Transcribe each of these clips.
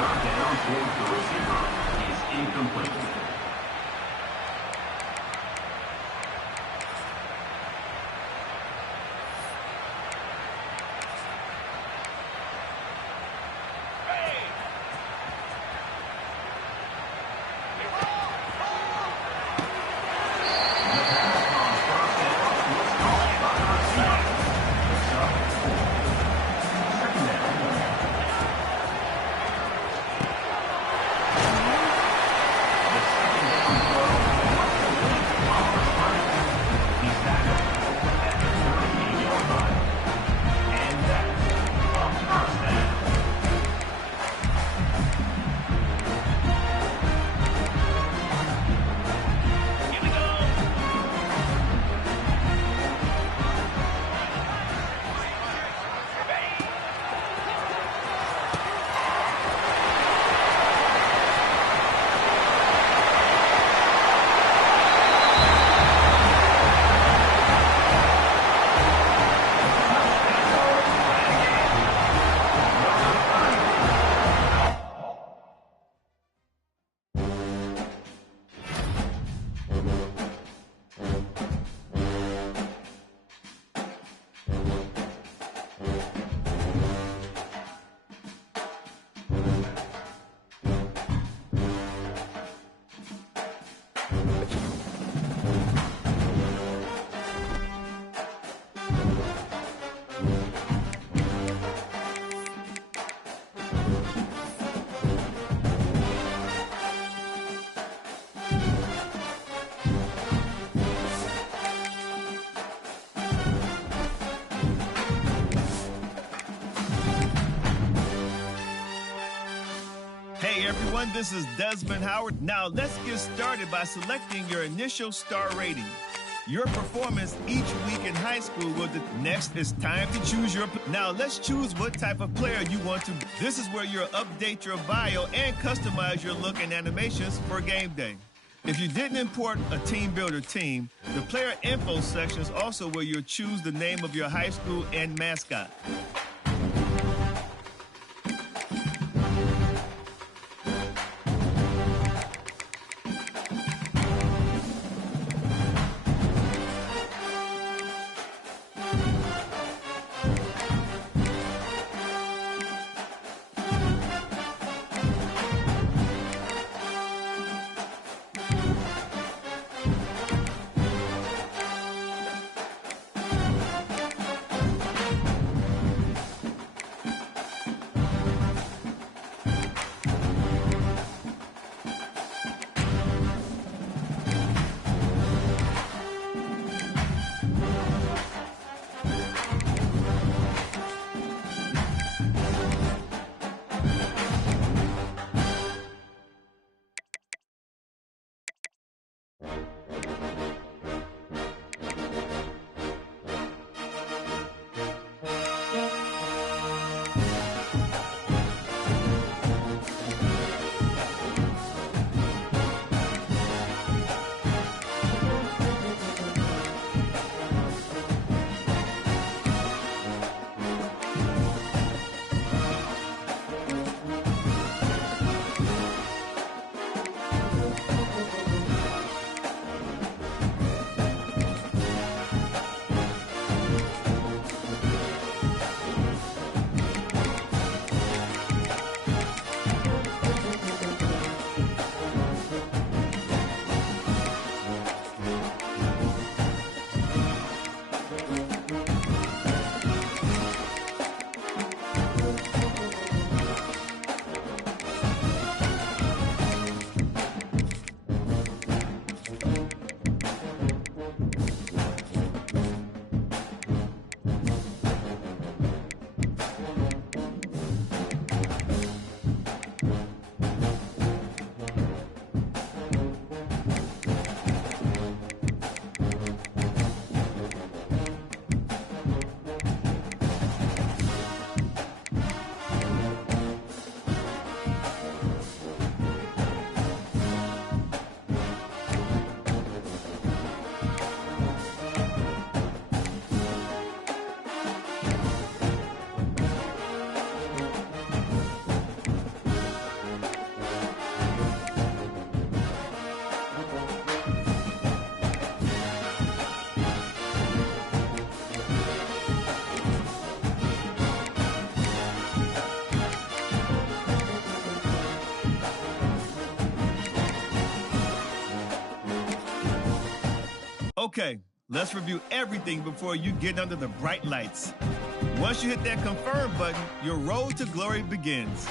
Start down towards the receiver is incomplete. Hey everyone, this is Desmond Howard. Now let's get started by selecting your initial star rating. Your performance each week in high school will next it's time to choose your now let's choose what type of player you want to. This is where you'll update your bio and customize your look and animations for game day. If you didn't import a Team Builder team, the player info section is also where you'll choose the name of your high school and mascot. Okay, let's review everything before you get under the bright lights. Once you hit that confirm button, your road to glory begins.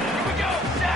Here we go.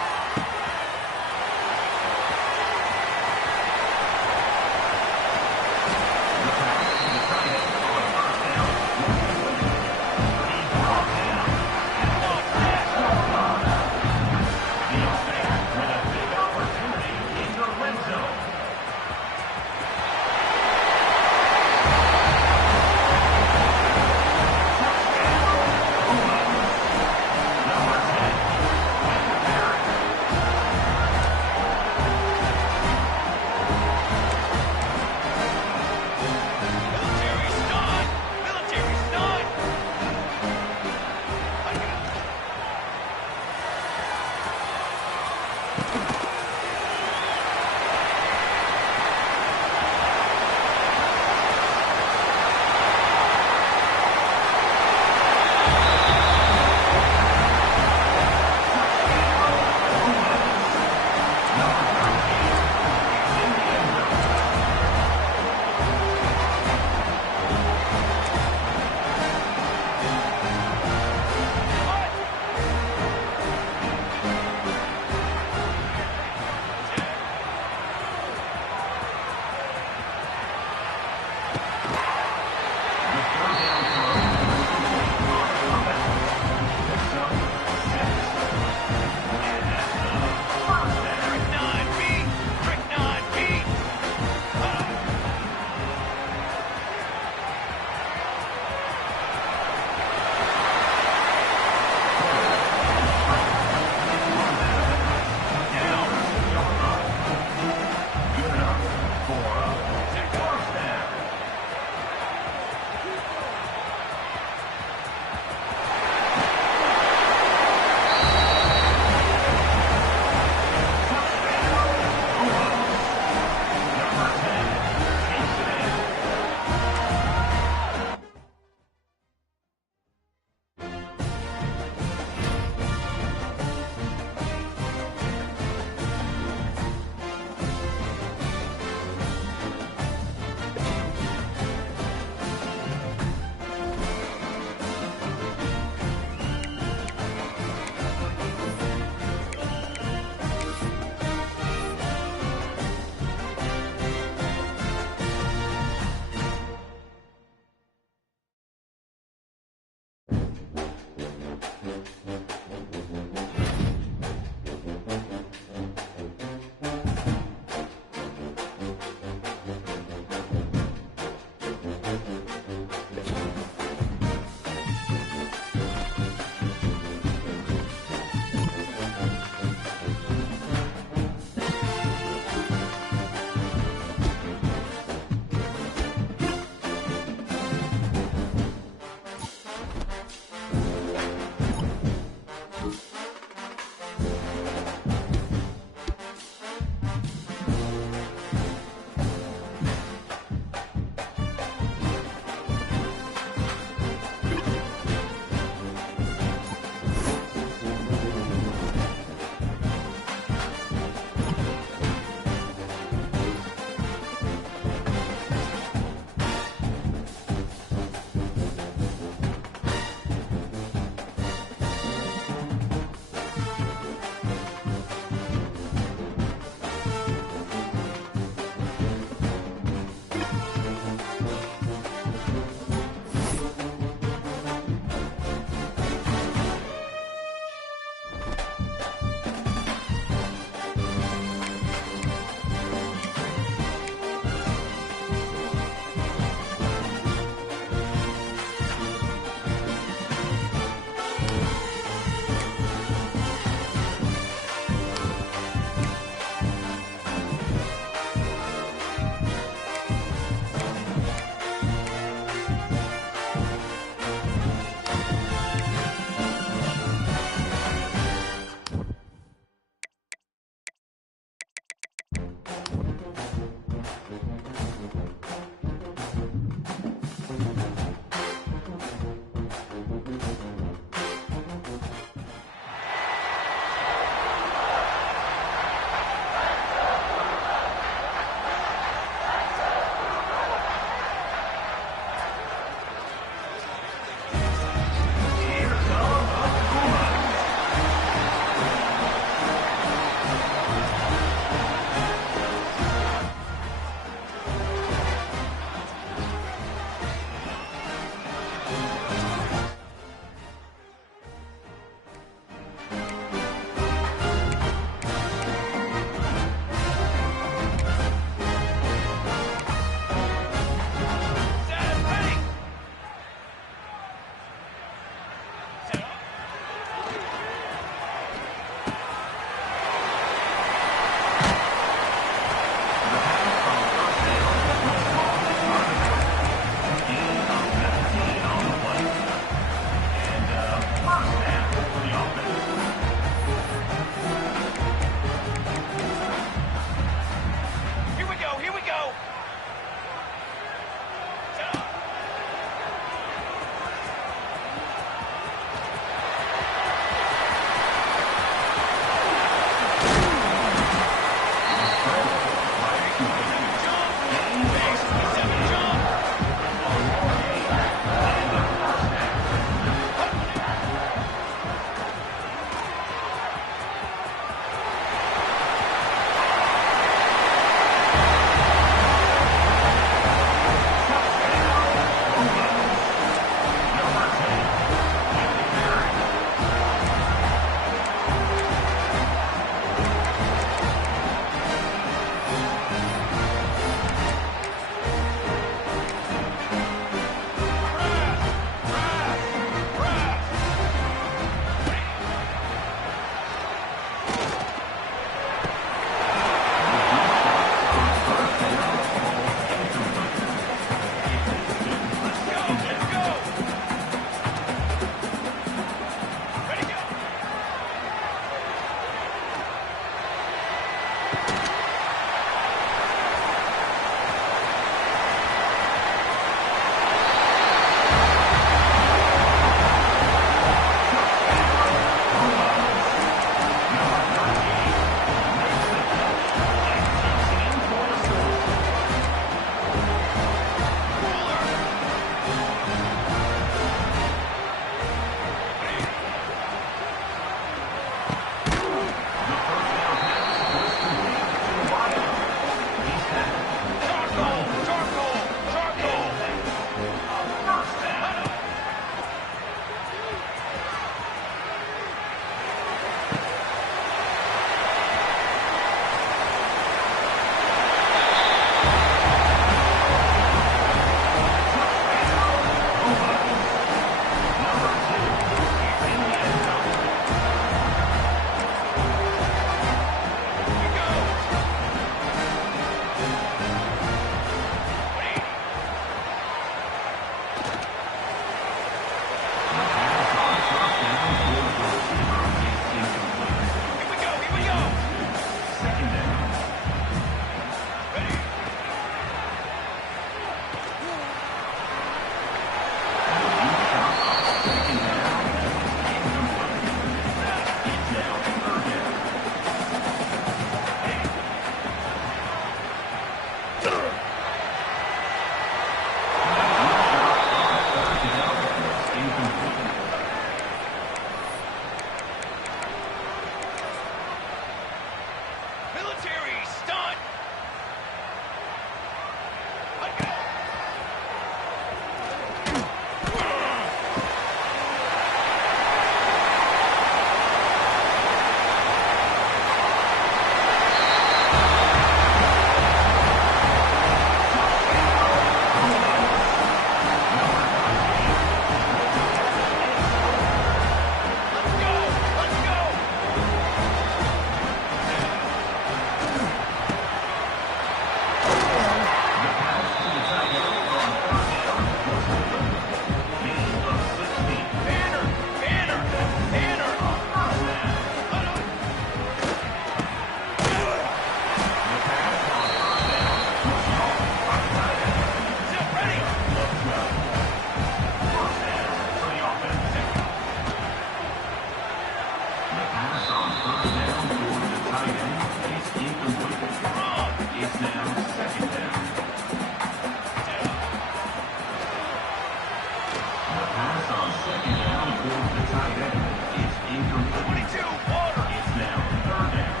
Second down for the tight end is incomplete. 22, water. It's now third down.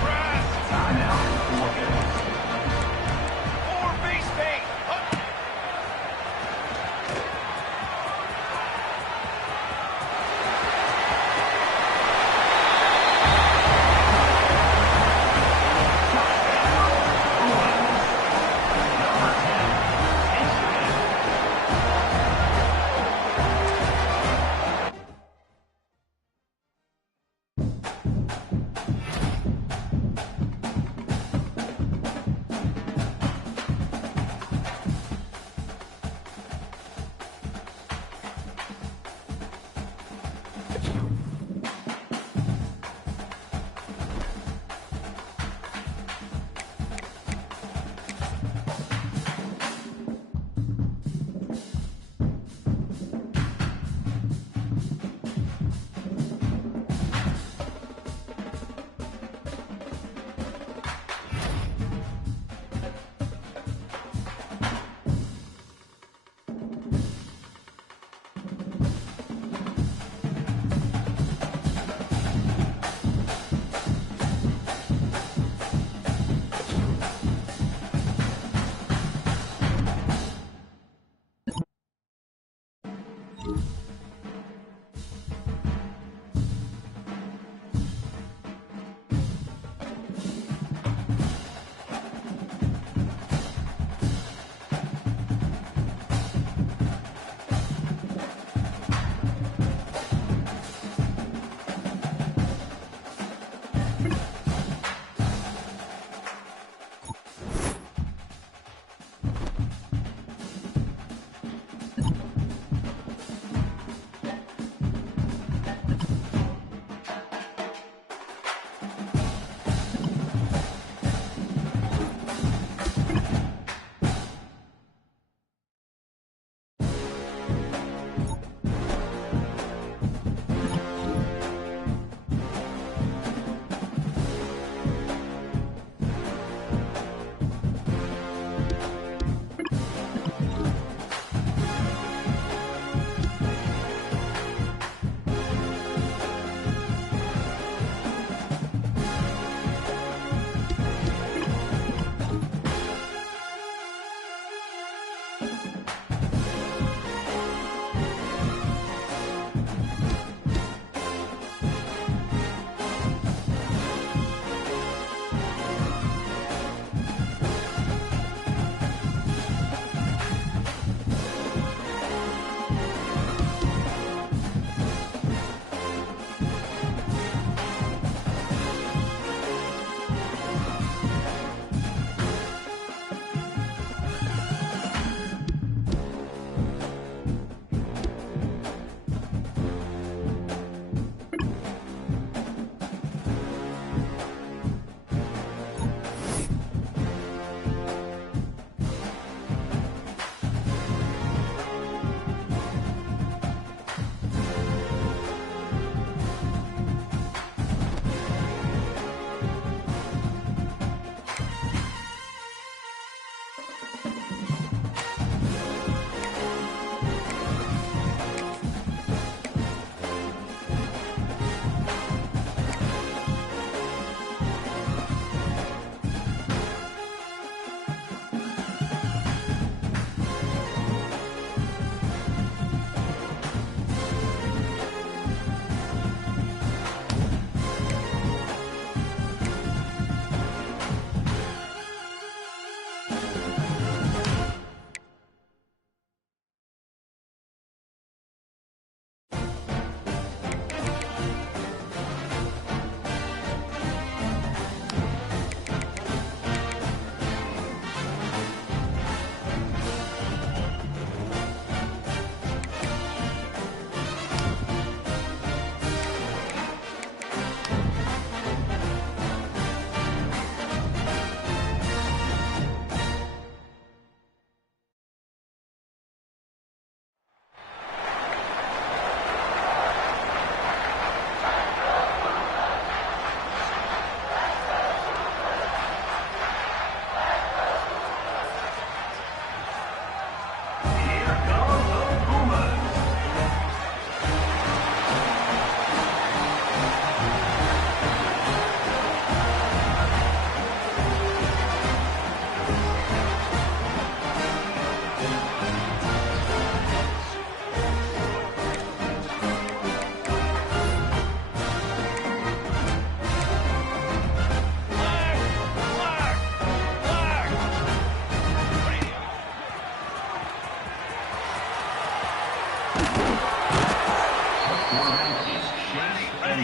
Press. Timeout for Bills. Four base paint.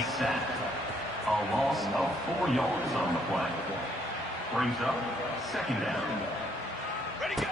sacked. A loss of 4 yards on the play. Brings up second down. Ready, go.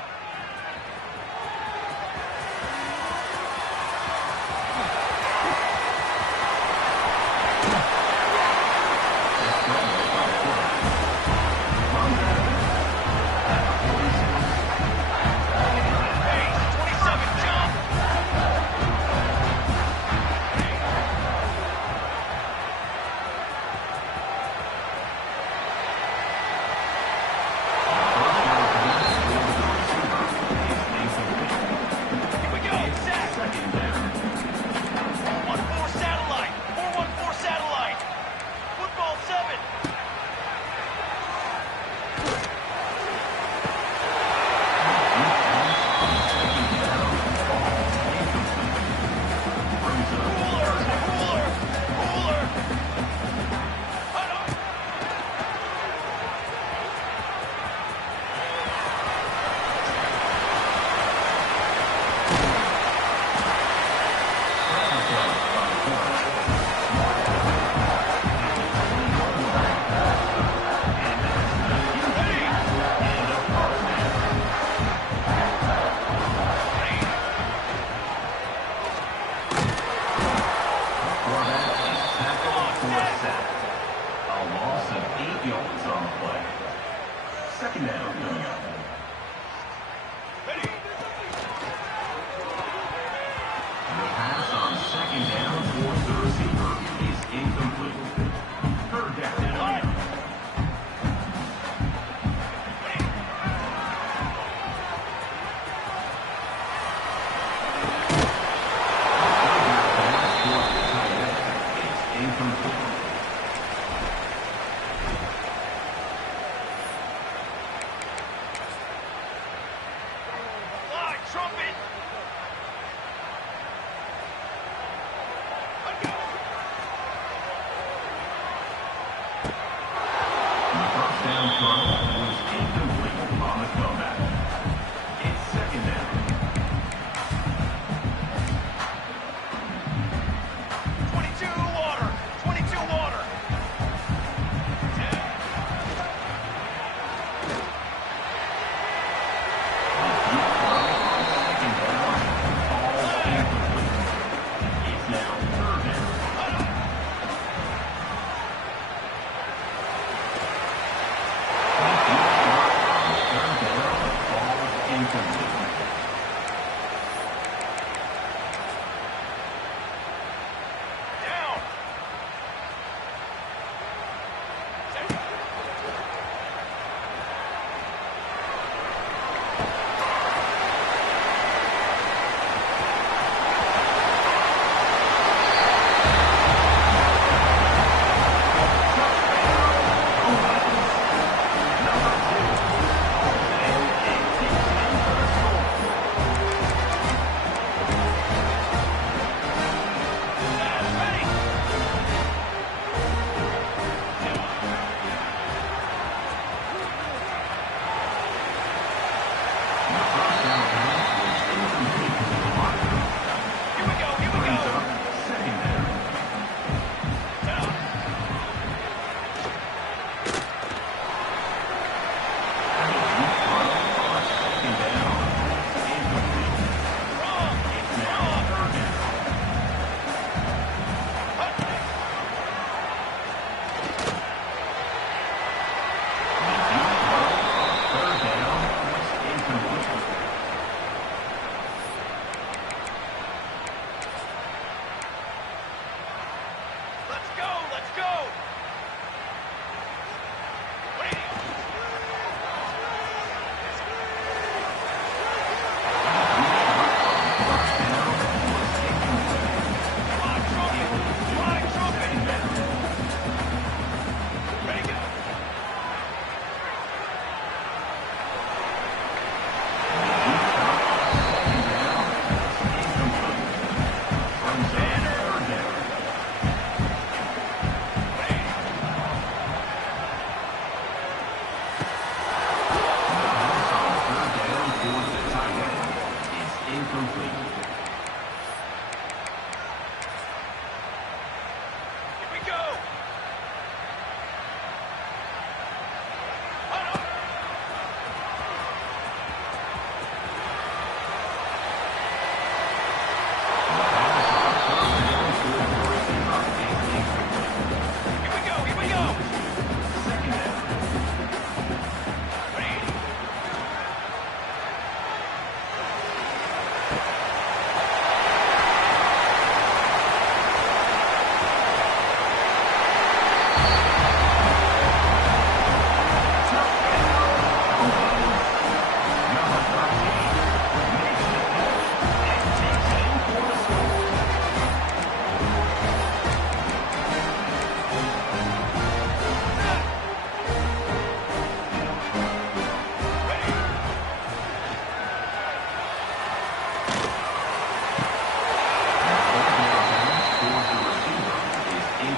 Second down coming up. Ready. The pass on second down towards the receiver is incomplete. Third down coming up. Trumpet! The first down try was incomplete on the comeback. It's second down. 22 water! 22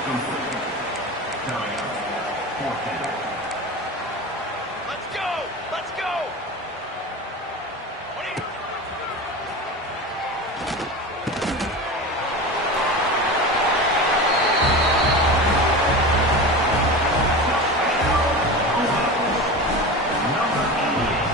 incomplete. Coming up, fourth down. Let's go! Let's go! 20. Number 88.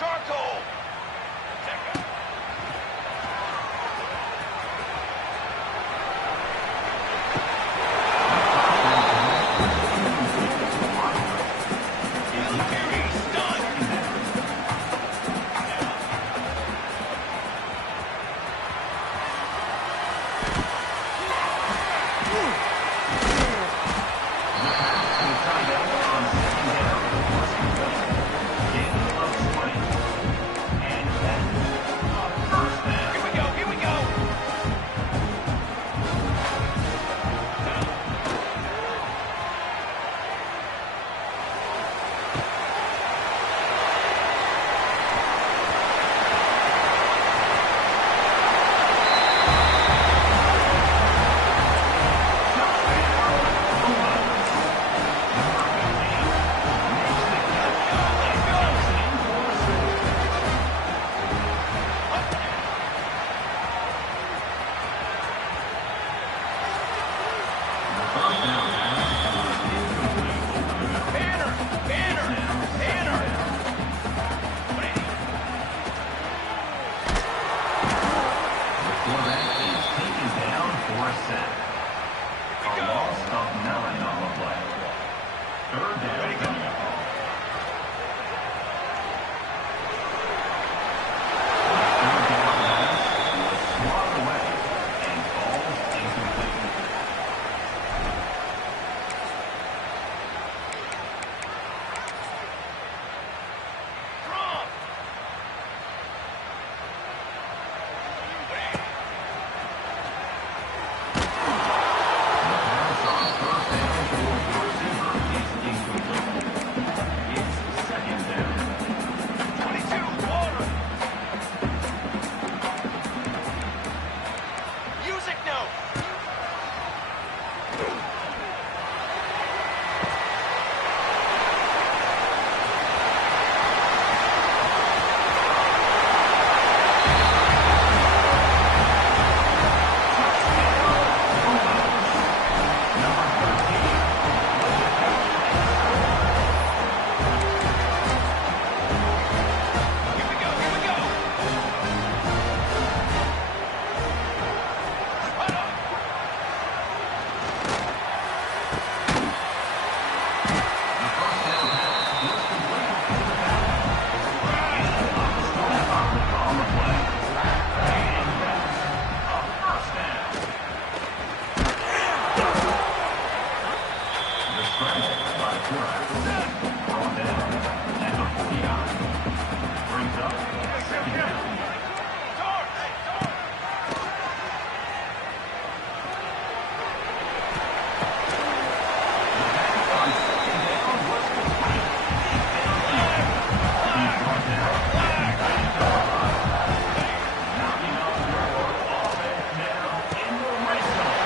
Charcoal. Check up. Here we go. Banner. Before that is taken down for a sack. A loss of 9 on the play. Third down coming up. Third down pass was swatted away and falls incomplete. Draw. Pass on first down towards the receiver is incomplete. It's second down. 22. Water. Music note. Here we go. Right on. The first down pass is complete to the back. On the play. And that's a first down. The scramble by the quarterback. Brought down at the 49. Brings up second down. On second down was complete. He's brought down at the 35. Knocking on the door. Offense now in the red zone.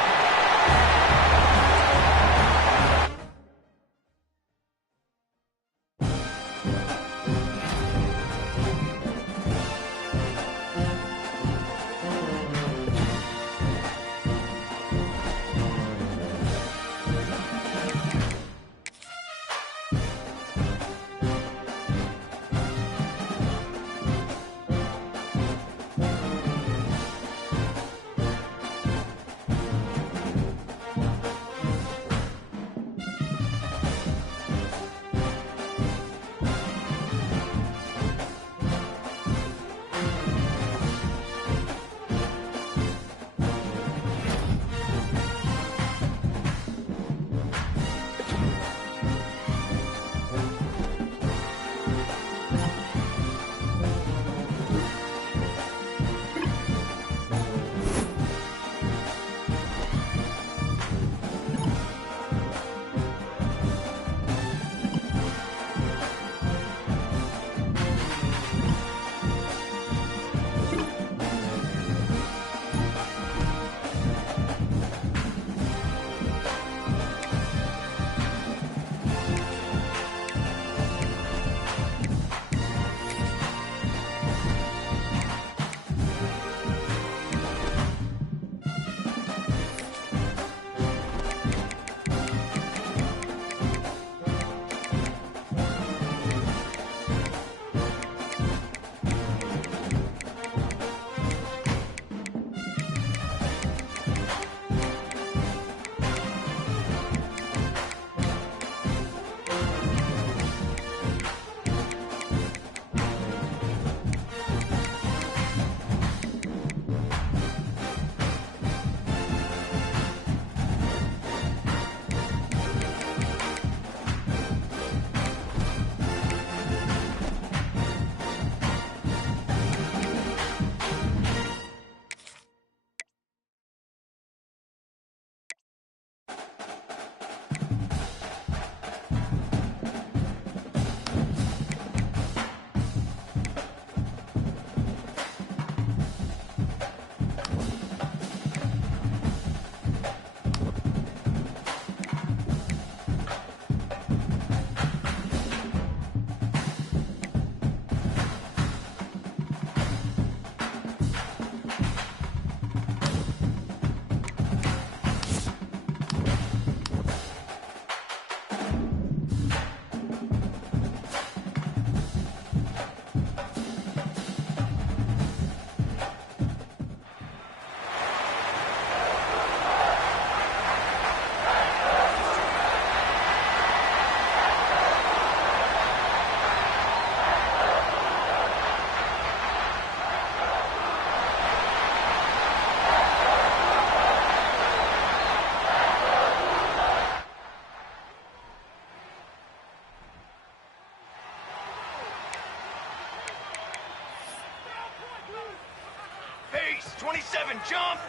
27, jump!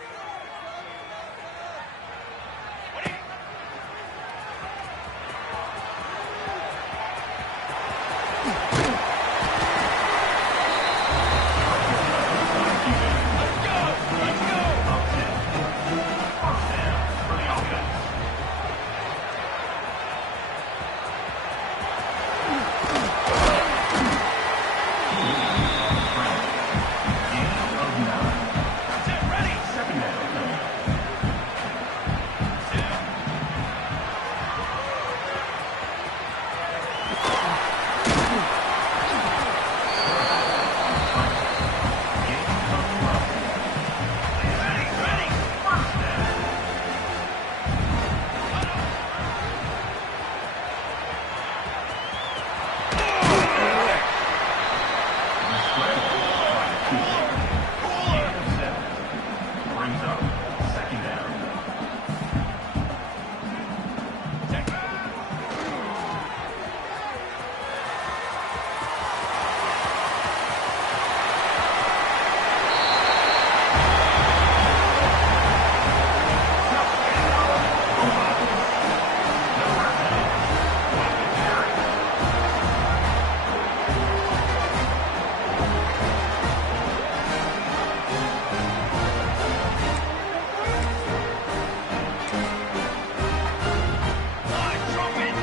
20. Let's go! Let's go! First down for the offense. Gain of 9. That's it, ready! Second down coming up. Gain of 11. Ready, ready! First down. The scramble by Cooler. Gain of 7. Brings up second down. Line, trumpet!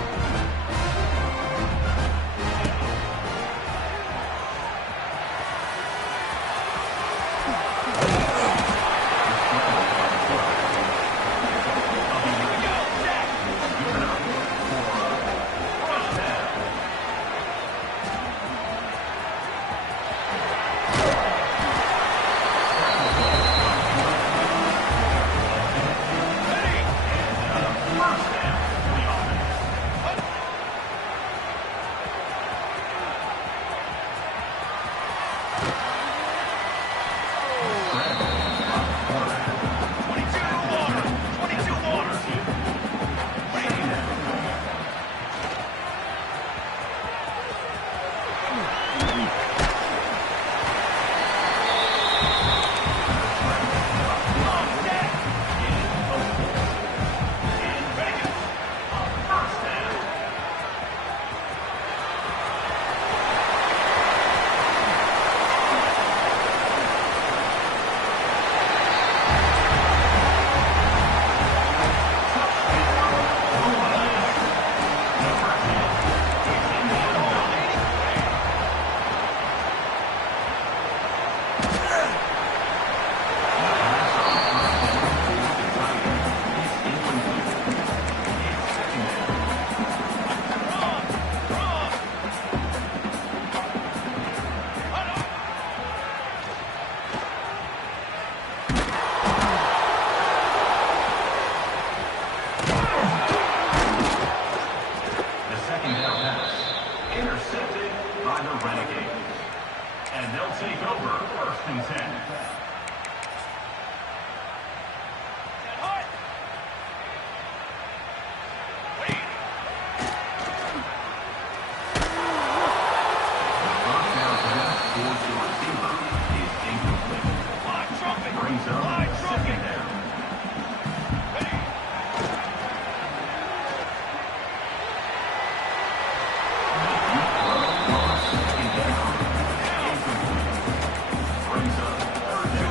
The second down pass intercepted by the Renegades. And they'll take over first and 10. Hut! Wait! The first down pass towards the receiver is incomplete. Line, trumpet! Brings up Line, trumpet! second down. Ready! Second down. Incomplete. Brings up third down.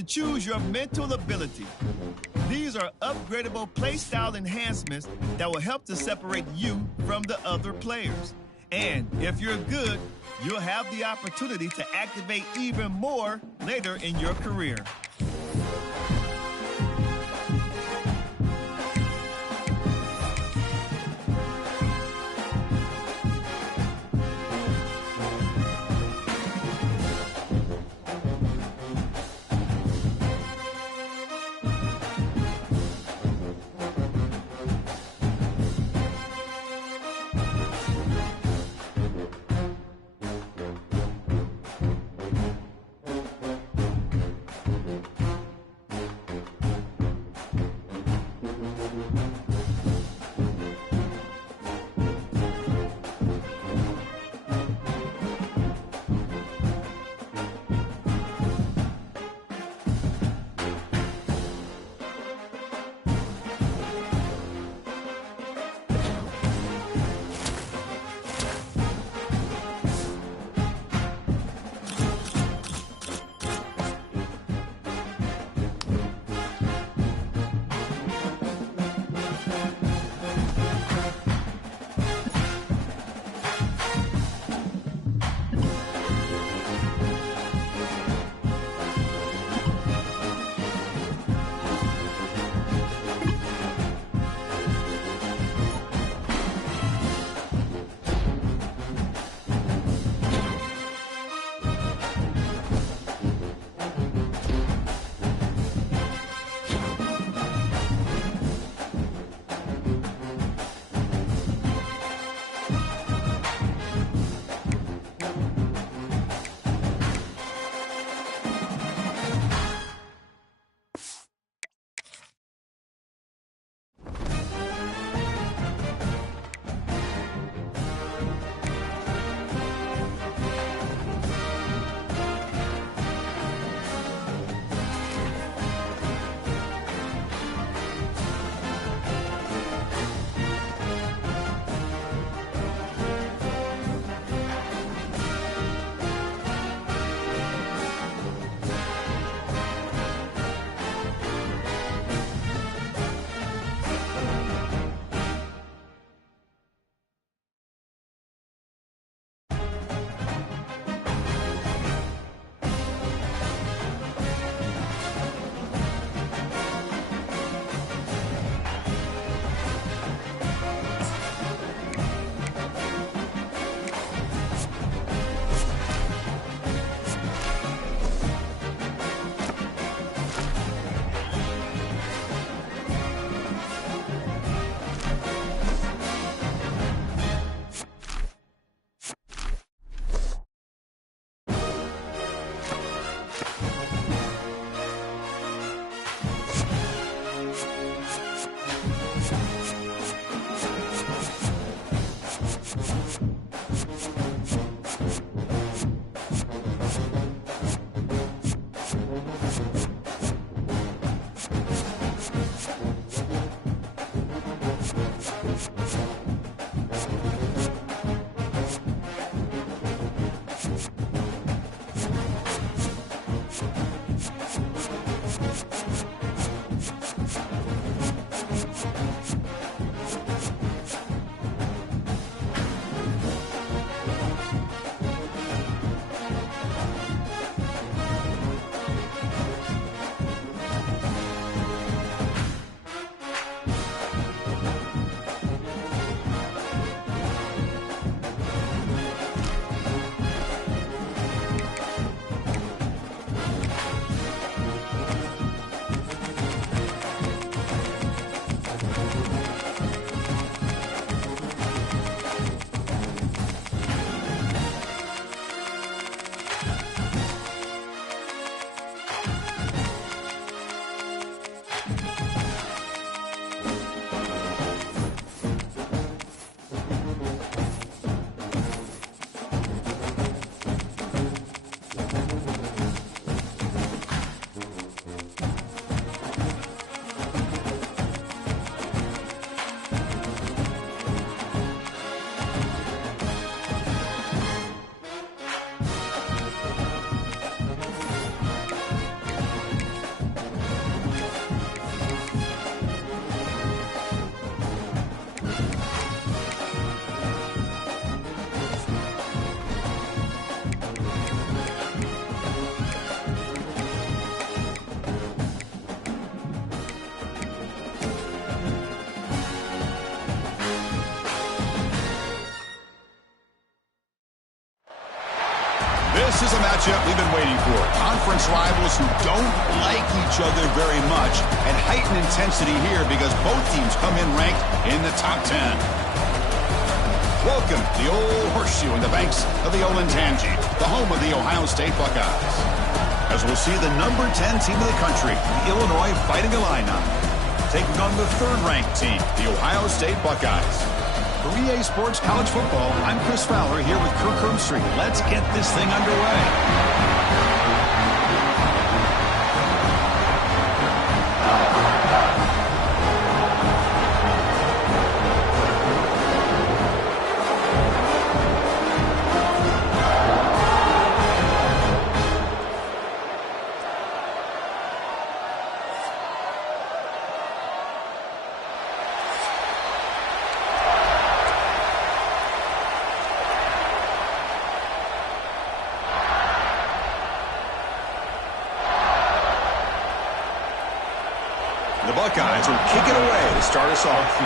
to choose your mental ability. These are upgradable play style enhancements that will help to separate you from the other players. And if you're good, you'll have the opportunity to activate even more later in your career. This is a matchup we've been waiting for. Conference rivals who don't like each other very much, and heightened intensity here because both teams come in ranked in the top 10. Welcome to the old horseshoe in the banks of the Olentangy, the home of the Ohio State Buckeyes. As we'll see the number 10 team in the country, the Illinois Fighting Illini, taking on the third-ranked team, the Ohio State Buckeyes. For EA Sports College Football, I'm Chris Fowler here with Kirk Herbstreit. Let's get this thing underway. The Buckeyes will kick it away to start us off.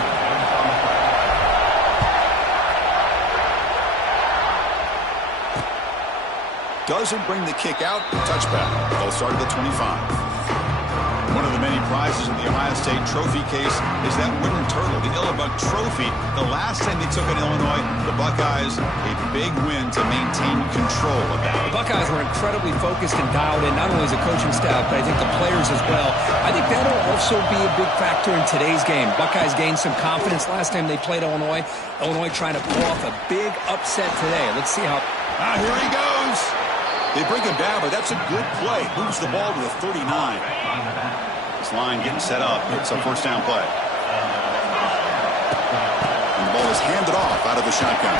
Doesn't bring the kick out. Touchback. They'll start at the 25. One of the many prizes in the Ohio State trophy case is that wooden turtle, the Illibuck Trophy. The last time they took on Illinois, the Buckeyes, a big win to maintain control of that. The Buckeyes were incredibly focused and dialed in, not only as a coaching staff, but I think the players as well. I think that'll also be a big factor in today's game. Buckeyes gained some confidence last time they played Illinois. Illinois trying to pull off a big upset today. Let's see how... Here he goes. They bring him down, but that's a good play. Moves the ball to the 39. This line getting set up. It's a first down play. And the ball is handed off out of the shotgun.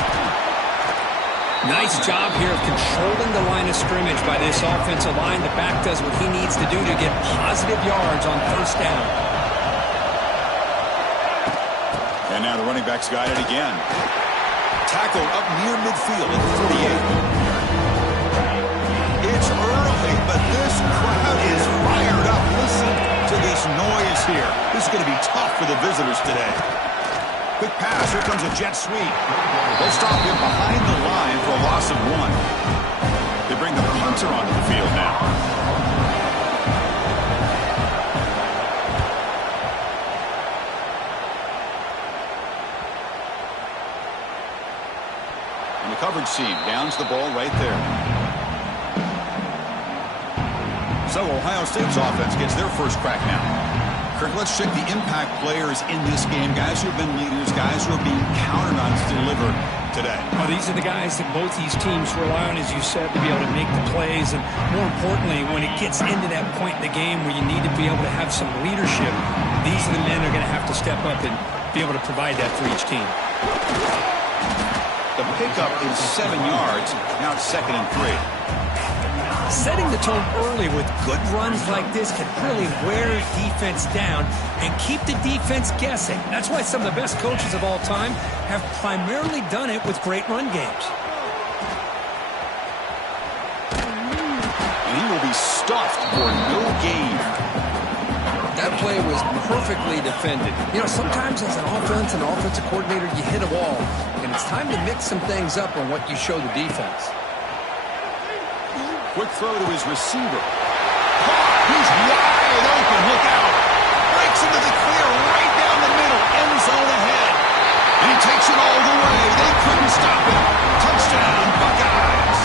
Nice job here of controlling the line of scrimmage by this offensive line. The back does what he needs to do to get positive yards on first down. And now the running back's got it again. Tackled up near midfield at the 48. It's early, but this crowd is fired up. Listen to this noise here. This is going to be tough for the visitors today. Quick pass. Here comes a jet sweep. They'll stop him behind the line for a loss of 1. They bring the punter onto the field now. And the coverage team downs the ball right there. So Ohio State's offense gets their first crack now. Kirk, let's check the impact players in this game. Guys who have been leaders, guys who are being counted on to deliver today. Well, these are the guys that both these teams rely on, as you said, to be able to make the plays. And more importantly, when it gets into that point in the game where you need to be able to have some leadership, these are the men that are going to have to step up and be able to provide that for each team. The pickup is 7 yards. Now it's 2nd and 3. Setting the tone early with good runs like this can really wear defense down and keep the defense guessing. That's why some of the best coaches of all time have primarily done it with great run games. And he will be stuffed for no gain. That play was perfectly defended. You know, sometimes as an offensive coordinator, you hit a wall, and it's time to mix some things up on what you show the defense. Quick throw to his receiver. He's wide open. Look out. Breaks into the clear right down the middle. End zone ahead. And he takes it all the way. They couldn't stop him. Touchdown, Buckeyes.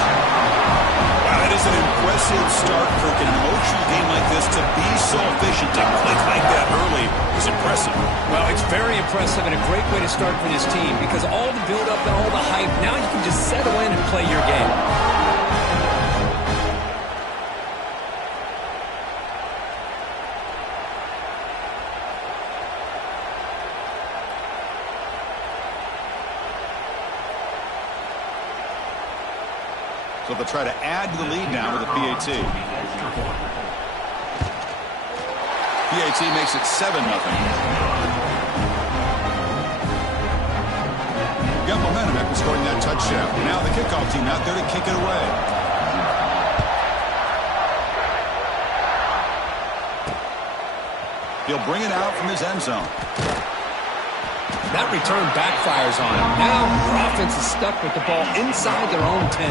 Wow, that is an impressive start for an emotional game like this. To be so efficient, to click like that early is impressive. Well, it's very impressive and a great way to start for this team because all the build-up and all the hype, now you can just settle in and play your game. So they'll try to add to the lead now with a PAT. PAT makes it 7-0. Got momentum after scoring that touchdown. Now the kickoff team out there to kick it away. He'll bring it out from his end zone. that return backfires on him. Now, their offense is stuck with the ball inside their own 10.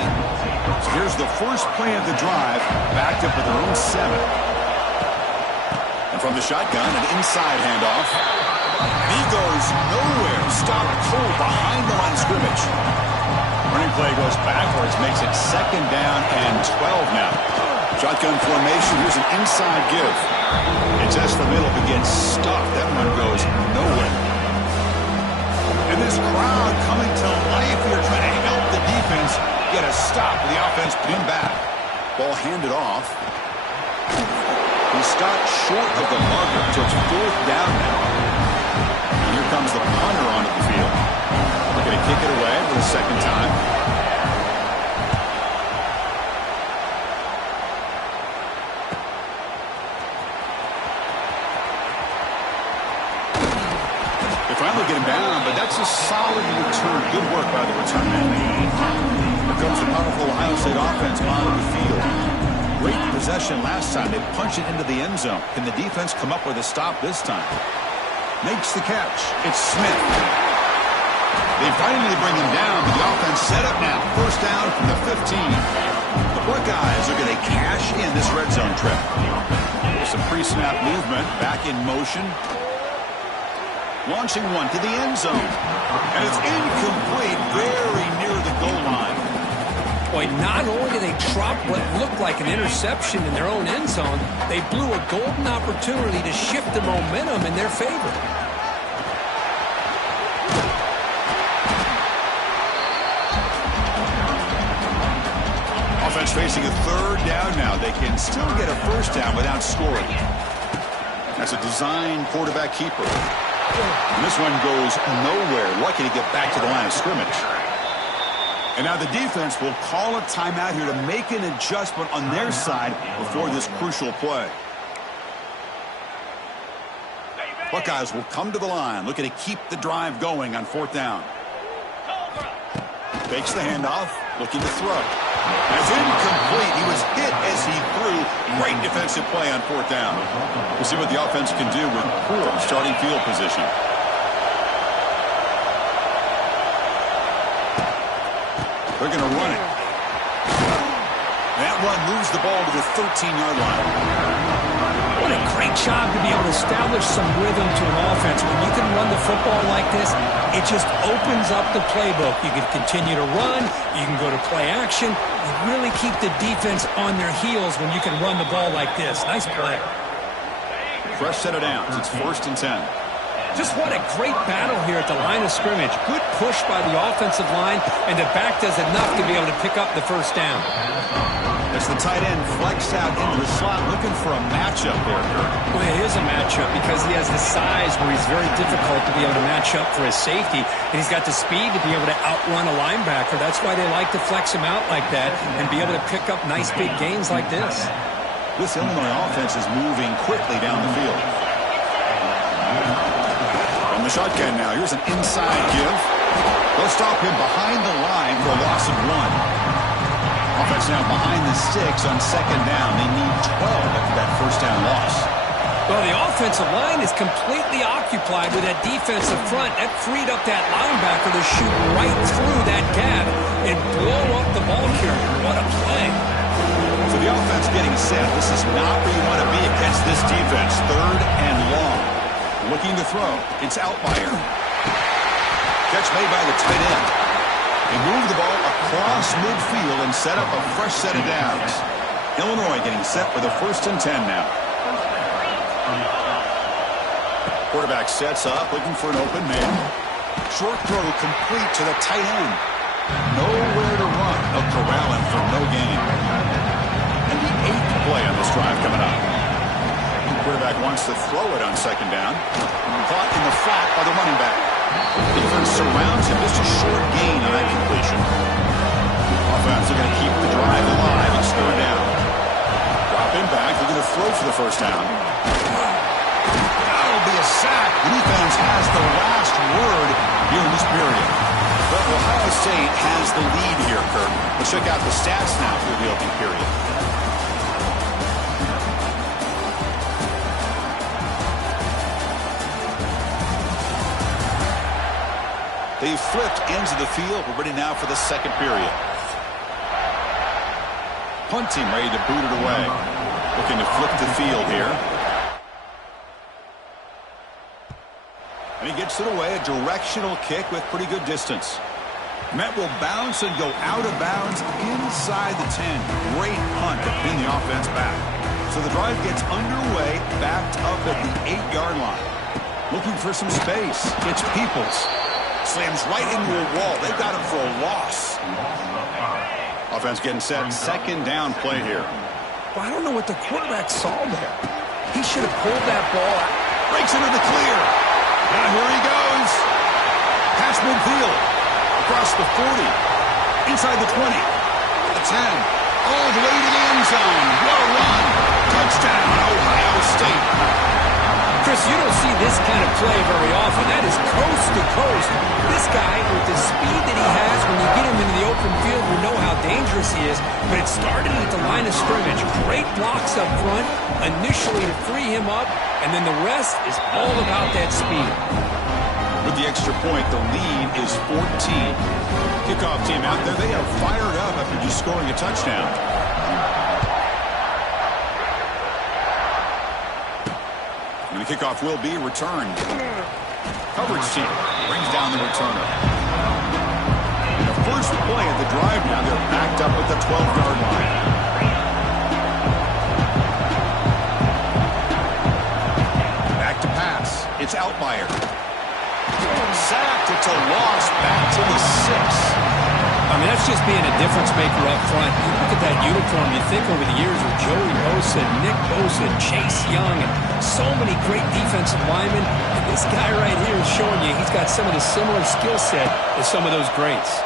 So here's the first play of the drive, backed up with their own 7. And from the shotgun, an inside handoff. And he goes nowhere. Stopped cold behind the line of scrimmage. Running play goes backwards, makes it 2nd down and 12 now. Shotgun formation, here's an inside give. It's S the middle, but gets stuffed. That one goes nowhere. And this crowd coming to life here, trying to help the defense get a stop with the offense pinned back. Ball handed off. He stopped short of the marker, so it's 4th down now. And here comes the punter onto the field. Looking to kick it away for the 2nd time. They finally get him down, but that's a solid return. Good work by the return man. Here comes the powerful Ohio State offense onto the field. Great possession last time. They punch it into the end zone. Can the defense come up with a stop this time? Makes the catch. It's Smith. They finally bring him down, but the offense set up now. 1st down from the 15. The Buckeyes are going to cash in this red zone trip. Some pre-snap movement, back in motion. Launching one to the end zone. And it's incomplete, very near the goal line. Boy, not only did they drop what looked like an interception in their own end zone, they blew a golden opportunity to shift the momentum in their favor. Offense facing a 3rd down now. They can still get a 1st down without scoring. That's a design quarterback keeper. And this one goes nowhere. Lucky to get back to the line of scrimmage. And now the defense will call a timeout here to make an adjustment on their side before this crucial play. Buckeyes will come to the line, looking to keep the drive going on 4th down. Fakes the handoff, looking to throw. That's incomplete. He was hit as he threw. Great defensive play on 4th down. We'll see what the offense can do with poor starting field position. They're going to run it. That run moves the ball to the 13-yard line. What a great job to be able to establish some rhythm to an offense. When you can run the football like this, it just opens up the playbook. You can continue to run. You can go to play action. You really keep the defense on their heels when you can run the ball like this. Nice play. Fresh set of downs. It's 1st and 10. Just what a great battle here at the line of scrimmage. Good push by the offensive line, and the back does enough to be able to pick up the 1st down. As the tight end flexed out into the slot, looking for a matchup there, Kirk. Well, it is a matchup because he has the size where he's very difficult to be able to match up for his safety, and he's got the speed to be able to outrun a linebacker. That's why they like to flex him out like that and be able to pick up nice big gains like this. This Illinois offense is moving quickly down the field. From the shotgun now, here's an inside give. They'll stop him behind the line for a loss of 1. Offense now behind the sticks on 2nd down. They need 12 after that 1st down loss. Well, the offensive line is completely occupied with that defensive front. That freed up that linebacker to shoot right through that gap and blow up the ball carrier. What a play. So the offense getting set. This is not where you want to be against this defense. 3rd and long. Looking to throw. It's Altmaier. Catch made by the tight end. They move the ball across midfield and set up a fresh set of downs. Illinois getting set for the 1st and 10 now. Quarterback sets up, looking for an open man. Short throw complete to the tight end. Nowhere to run. They'll corral him for no gain. And the 8th play on this drive coming up. Quarterback wants to throw it on 2nd down. Caught in the flat by the running back. Defense surrounds him. Just a short gain on that completion. Offense are going to keep the drive alive. It's 3rd down. Drop him back. They're going to throw for the 1st down. That'll be a sack. The defense has the last word here in this period. But Ohio State has the lead here, Kirk. Let's check out the stats now through the opening period. They've flipped ends of the field. We're ready now for the second period. Punt team ready to boot it away. Looking to flip the field here. And he gets it away, a directional kick with pretty good distance. Met will bounce and go out of bounds inside the 10. Great punt to pin the offense back. So the drive gets underway, backed up at the 8-yard line. Looking for some space. It's Peoples. Slams right into a wall. They got him for a loss. Offense getting set. Second down play here. Well, I don't know what the quarterback saw there. He should have pulled that ball out. Breaks into the clear. Now here he goes. Pass midfield. Across the 40. Inside the 20. The 10. All the way to the end zone. What a run. Touchdown, Ohio State. Chris, you don't see this kind of play very often. That is coast to coast. This guy, with the speed that he has, when you get him into the open field, we know how dangerous he is. But it started at the line of scrimmage. Great blocks up front, initially to free him up, and then the rest is all about that speed. With the extra point, the lead is 14. Kickoff team out there, they are fired up after just scoring a touchdown. And the kickoff will be returned. Coverage team brings down the returner. The first play of the drive now, they're backed up at the 12-yard line. Back to pass. It's Outlier. Sacked. It's a loss. Back to the 6. I mean, that's just being a difference maker up front. You look at that uniform, you think over the years with Joey Bosa, Nick Bosa, Chase Young, and so many great defensive linemen. And this guy right here is showing you he's got some of the similar skill set as some of those greats.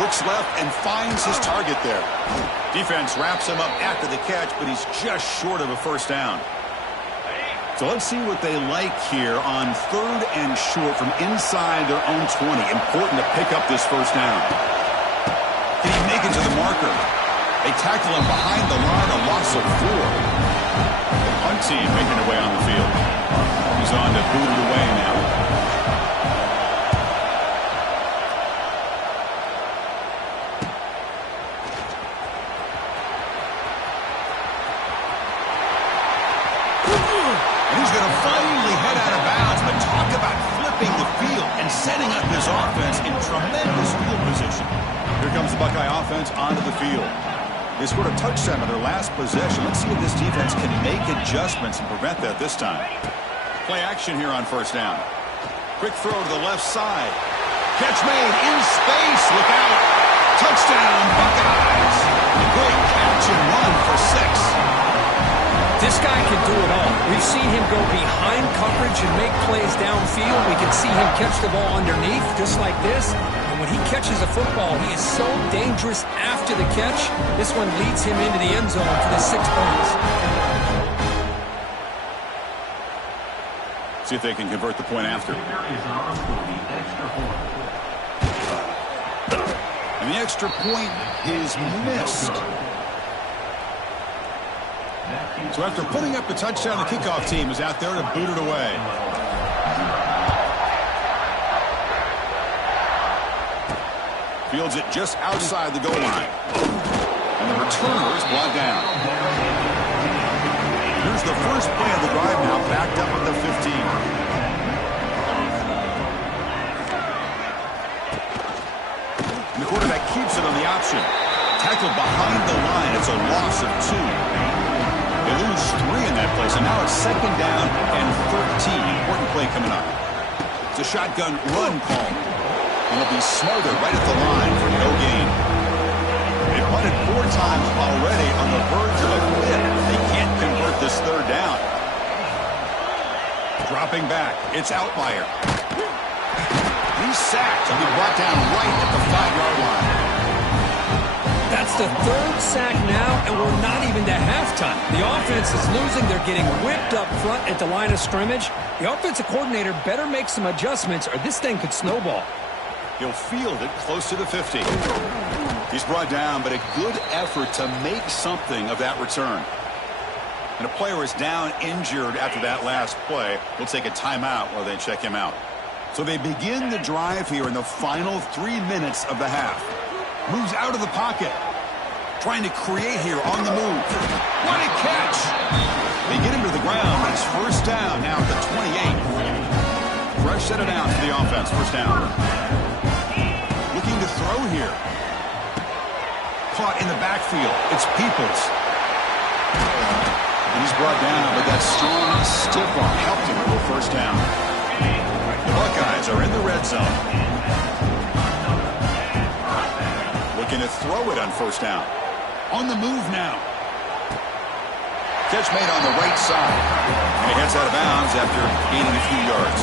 Looks left and finds his target there. Defense wraps him up after the catch, but he's just short of a first down. So let's see what they like here on 3rd and short from inside their own 20. Important to pick up this first down. Can he make it to the marker? They tackle him behind the line, a loss of 4. The punt team making their way on the field. He's on to boot it away now. He's going to finally head out of bounds, but talk about flipping the field and setting up his offense in tremendous field position. Here comes the Buckeye offense onto the field. They scored a touchdown on their last possession. Let's see if this defense can make adjustments and prevent that this time. Play action here on first down. Quick throw to the left side. Catch made in space. Look out. Touchdown, Buckeyes. A great catch and run for 6. This guy can do it all. We've seen him go behind coverage and make plays downfield. We can see him catch the ball underneath, just like this. And when he catches a football, he is so dangerous after the catch. This one leads him into the end zone for the 6 points. See if they can convert the point after. And the extra point is missed. So after putting up the touchdown, the kickoff team is out there to boot it away. Fields it just outside the goal line. And the returner is brought down. Here's the first play of the drive now, backed up at the 15. And the quarterback keeps it on the option. Tackled behind the line. It's a loss of 2. They lose 3 in that play, so now it's second down and 13. Important play coming up. It's a shotgun run call. And it'll be Smothered right at the line for no gain. They punted 4 times already on the verge of a 5th. They can't convert this 3rd down. Dropping back. It's Outlier. He's sacked. He'll be brought down right at the 5-yard line. That's the 3rd sack now, and we're not even to halftime. The offense is losing. They're getting whipped up front at the line of scrimmage. The offensive coordinator better make some adjustments, or this thing could snowball. He'll field it close to the 50. He's brought down, but a good effort to make something of that return. And a player is down injured after that last play. We'll take a timeout while they check him out. So they begin the drive here in the final 3 minutes of the half. Moves out of the pocket. Trying to create here on the move. What a catch! They get him to the ground. It's first down now at the 28. Fresh set it down for the offense. First down. Looking to throw here. Caught in the backfield. It's Peoples. And he's brought down, but that strong, stiff arm helped him with a first down. The Buckeyes are in the red zone. Looking to throw it on first down. On the move now. Catch made on the right side. And he heads out of bounds after gaining a few yards.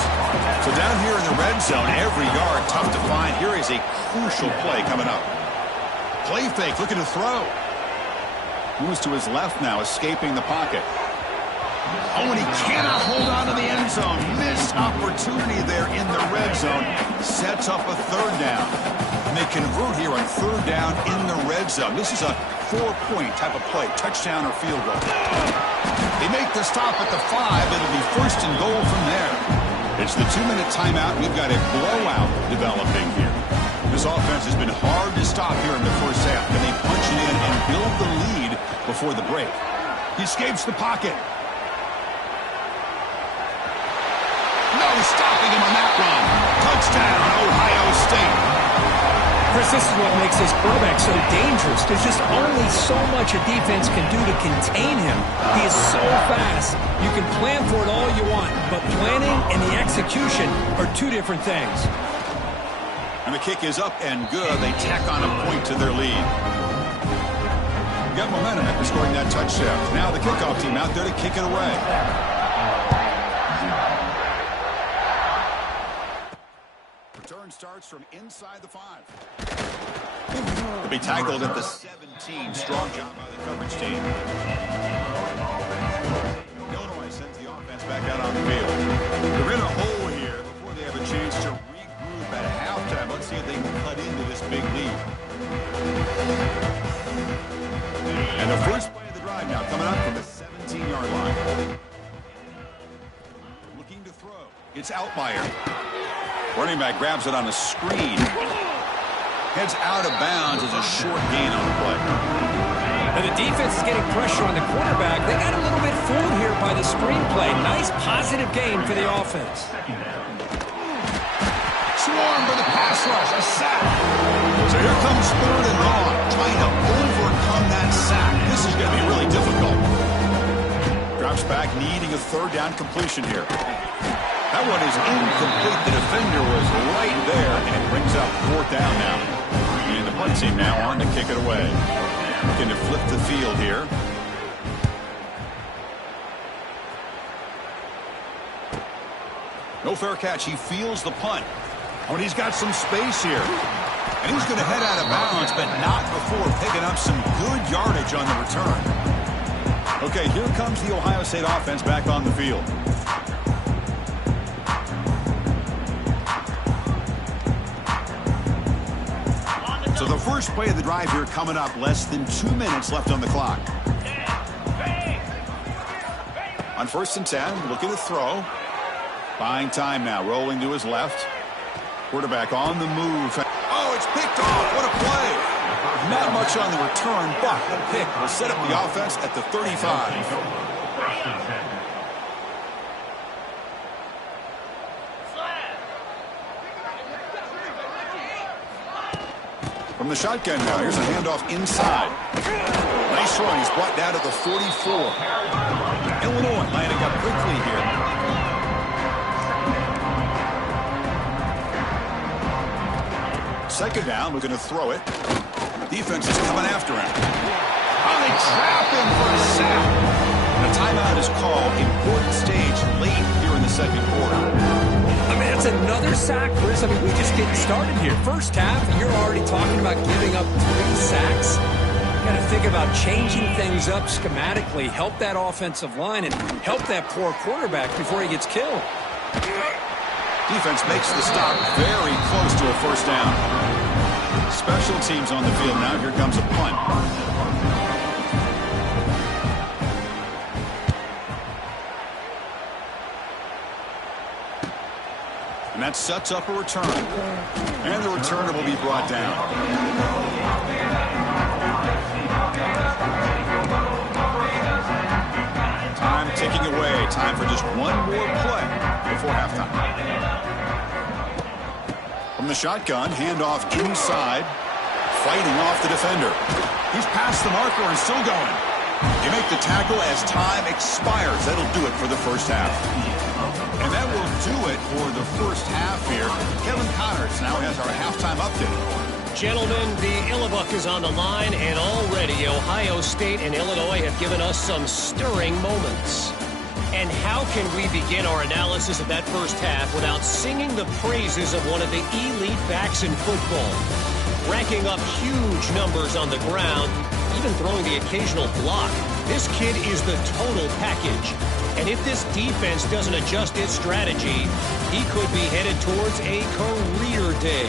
So down here in the red zone, every yard tough to find. Here is a crucial play coming up. Play fake, looking to throw. Moves to his left now, escaping the pocket. Oh, and he cannot hold on to the end zone. Missed opportunity there in the red zone. Sets up a third down. And they convert here on third down in the red zone. This is a 4-point type of play, touchdown or field goal. They make the stop at the 5. It'll be first and goal from there. It's the 2-minute timeout. We've got a blowout developing here. This offense has been hard to stop here in the first half. Can they punch it in and build the lead before the break? He escapes the pocket. No stopping him on that run. Touchdown, Ohio State. Chris, this is what makes this quarterback so dangerous. There's just only so much a defense can do to contain him. He is so fast. You can plan for it all you want, but planning and the execution are two different things. And the kick is up and good. They tack on a point to their lead. Got momentum after scoring that touchdown. Now the kickoff team out there to kick it away. Return starts from inside the 5. They'll be tackled at the 17. Strong job by the coverage team. Illinois sends the offense back out on the field. They're in a hole here before they have a chance to regroup at halftime. Let's see if they can cut into this big lead. And the first play of the drive now coming up from the 17-yard line. Looking to throw. It's Outlier. Running back grabs it on a screen. Heads out of bounds as a short gain on the play. And the defense is getting pressure on the quarterback. They got a little bit fooled here by the screen play. Nice positive gain for the offense. Swarm for the pass rush. A sack. So here comes third and long. Trying to overcome that sack. This is going to be really difficult. Drops back, needing a third down completion here. That one is incomplete. The defender was right there, and it brings up fourth down now. And the punt team now on to kick it away. Looking to flip the field here. No fair catch. He feels the punt. Oh, and he's got some space here. And he's going to head out of bounds, but not before picking up some good yardage on the return. Okay, here comes the Ohio State offense back on the field. So the first play of the drive here coming up, less than 2 minutes left on the clock. On first and 10, looking to throw. Buying time now, rolling to his left. Quarterback on the move. Oh, it's picked off. What a play. Not much on the return, but the pick will set up the offense at the 35. From the shotgun now, here's a handoff inside. Nice run. He's brought down to the 44. Illinois lining up quickly here. Second down, looking to throw it. Defense is coming after him. Oh, they trap him for a sack. And a timeout is called. Important stage late here in the second quarter. I mean, that's another sack, Chris. I mean, we're just getting started here. First half, and you're already talking about giving up 3 sacks. You got to think about changing things up schematically, help that offensive line, and help that poor quarterback before he gets killed. Defense makes the stop very close to a first down. Special teams on the field now. Here comes a punt. And that sets up a return. And the returner will be brought down. Time ticking away. Time for just one more play before halftime. From the shotgun, handoff inside. Fighting off the defender. He's past the marker and still going. You make the tackle as time expires. That'll do it for the first half. And that will do it for the first half here. Kevin Connors now has our halftime update. Gentlemen, the Illibuk is on the line, and already Ohio State and Illinois have given us some stirring moments. And how can we begin our analysis of that first half without singing the praises of one of the elite backs in football? Racking up huge numbers on the ground, even throwing the occasional block. This kid is the total package. And if this defense doesn't adjust its strategy, he could be headed towards a career day.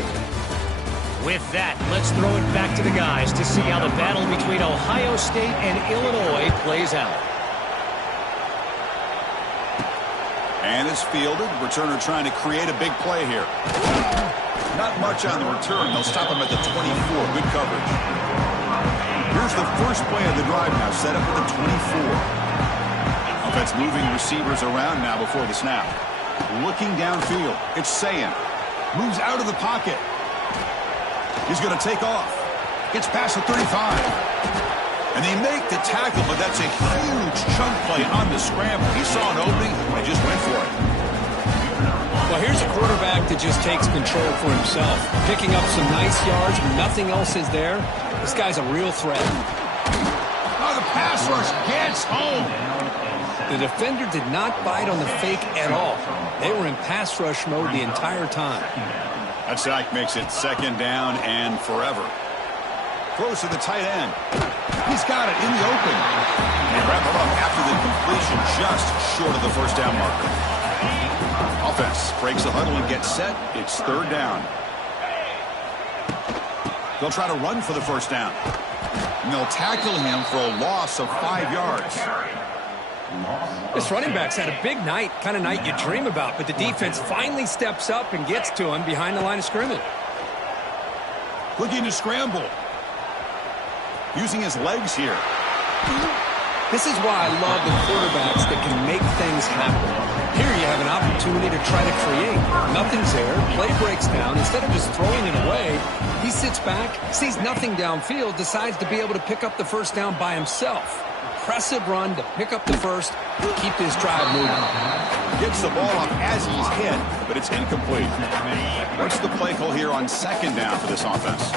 With that, let's throw it back to the guys to see how the battle between Ohio State and Illinois plays out. And it's fielded. Returner trying to create a big play here. Not much on the return. They'll stop him at the 24. Good coverage. Here's the first play of the drive now, set up at the 24. Offense moving receivers around now before the snap. Looking downfield. It's Sayin. Moves out of the pocket. He's going to take off. Gets past the 35. And they make the tackle, but that's a huge chunk play on the scramble. He saw an opening and just went for it. Well, here's a quarterback that just takes control for himself. Picking up some nice yards when nothing else is there. This guy's a real threat. Oh, the pass rush gets home. The defender did not bite on the fake at all. They were in pass rush mode the entire time. That sack makes it second down and forever. Throws to the tight end. He's got it in the open. And wrap him up after the completion just short of the first down marker. Offense breaks the huddle and gets set. It's third down. They'll try to run for the first down. And they'll tackle him for a loss of 5 yards. This running back's had a big night, kind of night you dream about, but the defense finally steps up and gets to him behind the line of scrimmage. Looking to scramble. Using his legs here. This is why I love the quarterbacks that can make things happen. Here you have an opportunity to try to create. Nothing's there. Play breaks down. Instead of just throwing it away, he sits back, sees nothing downfield, decides to be able to pick up the first down by himself. Impressive run to pick up the first, keep this drive moving. Gets the ball up as he's hit, but it's incomplete. What's the play call here on second down for this offense?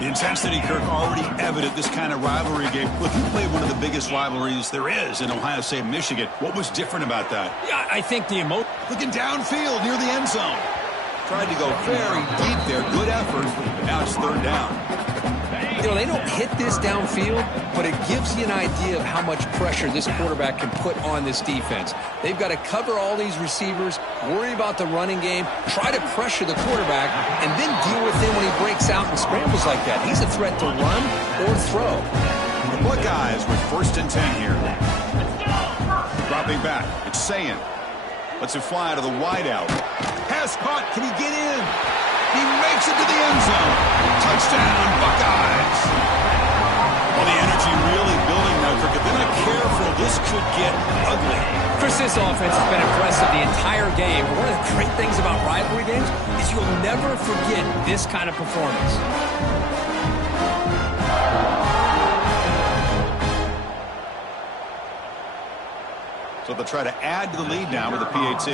The intensity, Kirk, already evident this kind of rivalry game. Look, you played one of the biggest rivalries there is in Ohio State and Michigan. What was different about that? Yeah, I think the emotion. Looking downfield near the end zone. Tried to go very deep there. Good effort, but now it's third down. You know, they don't hit this downfield, but it gives you an idea of how much pressure this quarterback can put on this defense. They've got to cover all these receivers, worry about the running game, try to pressure the quarterback, and then deal with him when he breaks out and scrambles like that. He's a threat to run or throw. The Buckeyes with 1st and 10 here. Dropping back. It's Sayin. Lets it fly out of the wideout. Pass caught. Can he get in? He makes it to the end zone. Touchdown, Buckeyes. Well, the energy really building now, Kirk. If they're not careful, this could get ugly. Chris, this offense has been impressive the entire game. One of the great things about rivalry games is you'll never forget this kind of performance. So they'll try to add to the lead now with a PAT.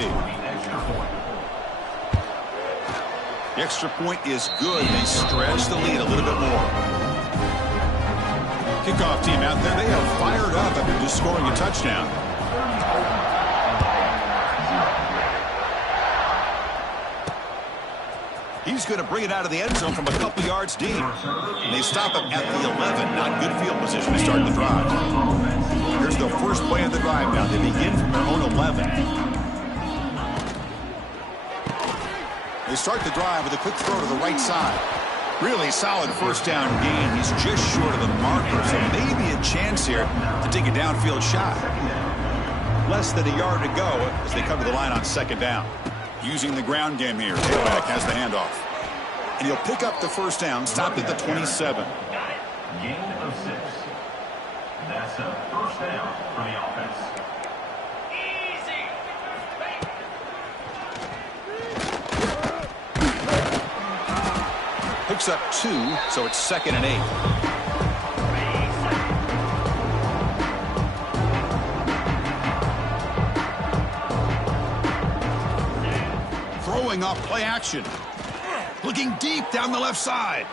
The extra point is good. They stretch the lead a little bit more. Kickoff team out there. They are fired up after just scoring a touchdown. He's going to bring it out of the end zone from a couple yards deep. And they stop him at the 11. Not good field position to start the drive. Here's the first play of the drive now. They begin from their own 11. They start the drive with a quick throw to the right side. Really solid first down gain. He's just short of the marker, so maybe a chance here to take a downfield shot. Less than a yard to go as they come to the line on second down. using the ground game here. Tailback has the handoff. And he'll pick up the first down, stopped at the 27. Gain of 6. That's a first down for the offense. Picks up 2, so it's 2nd and 8. Throwing off play action. Looking deep down the left side.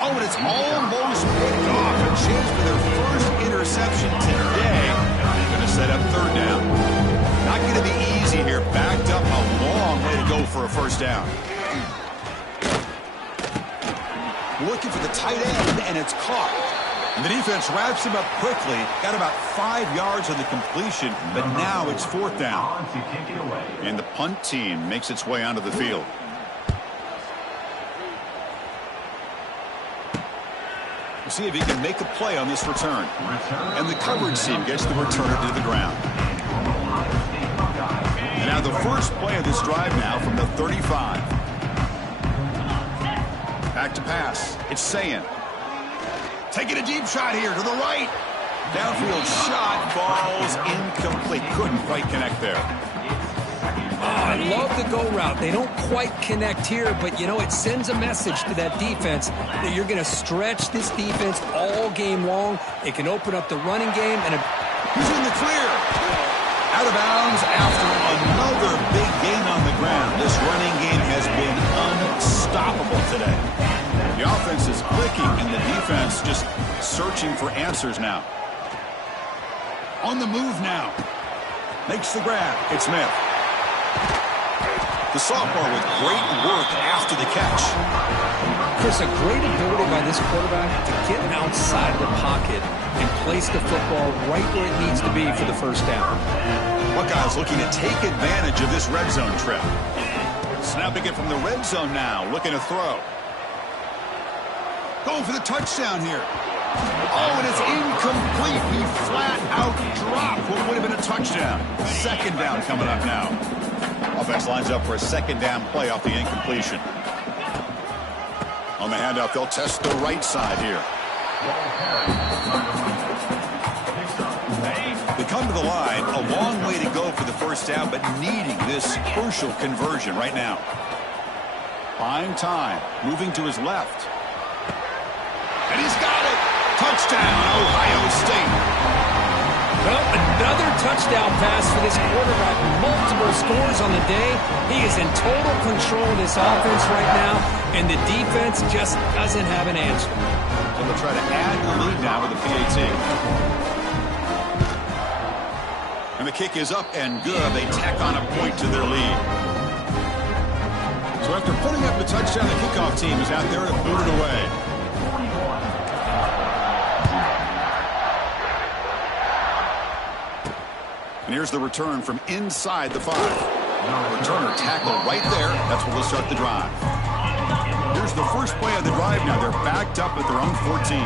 Oh, and it's almost picked off. A chance for their first interception today. Going to set up 3rd down. Not going to be easy here. Backed up a long way to go for a first down. Looking for the tight end, and it's caught. And the defense wraps him up quickly. Got about 5 yards on the completion, but now it's 4th down. And the punt team makes its way onto the field. We'll see if he can make a play on this return. And the coverage team gets the returner to the ground. And now the first play of this drive now from the 35. Back to pass. It's Sayin. Taking a deep shot here to the right. Downfield shot falls incomplete. Couldn't quite connect there. I love the go route. They don't quite connect here, but, you know, it sends a message to that defense that you're going to stretch this defense all game long. It can open up the running game. And he's in the clear. Out of bounds after another big gain on the ground. This running game has been unstoppable today. The offense is clicking, and the defense just searching for answers now. On the move now. Makes the grab. It's Smith. The sophomore with great work after the catch. Chris, a great ability by this quarterback to get outside of the pocket and place the football right where it needs to be for the first down. Buckeyes looking to take advantage of this red zone trip. Snapping it from the red zone now, looking to throw. Going for the touchdown here. Oh, and it's incomplete. He flat out dropped what would have been a touchdown. 2nd down coming up now. Offense lines up for a 2nd down play off the incompletion. On the handoff, they'll test the right side here. They come to the line, a long way to go for the first down, but needing this crucial conversion right now. Buying time, moving to his left. And he's got it! Touchdown, Ohio State. Well, another touchdown pass for this quarterback. Multiple scores on the day. He is in total control of this offense right now, and the defense just doesn't have an answer. So they'll try to add the lead now with the PAT. And the kick is up and good. They tack on a point to their lead. So after putting up the touchdown, the kickoff team is out there to boot it away. And here's the return from inside the 5. Returner tackled right there. That's where we'll start the drive. Here's the first play of the drive now. They're backed up at their own 14.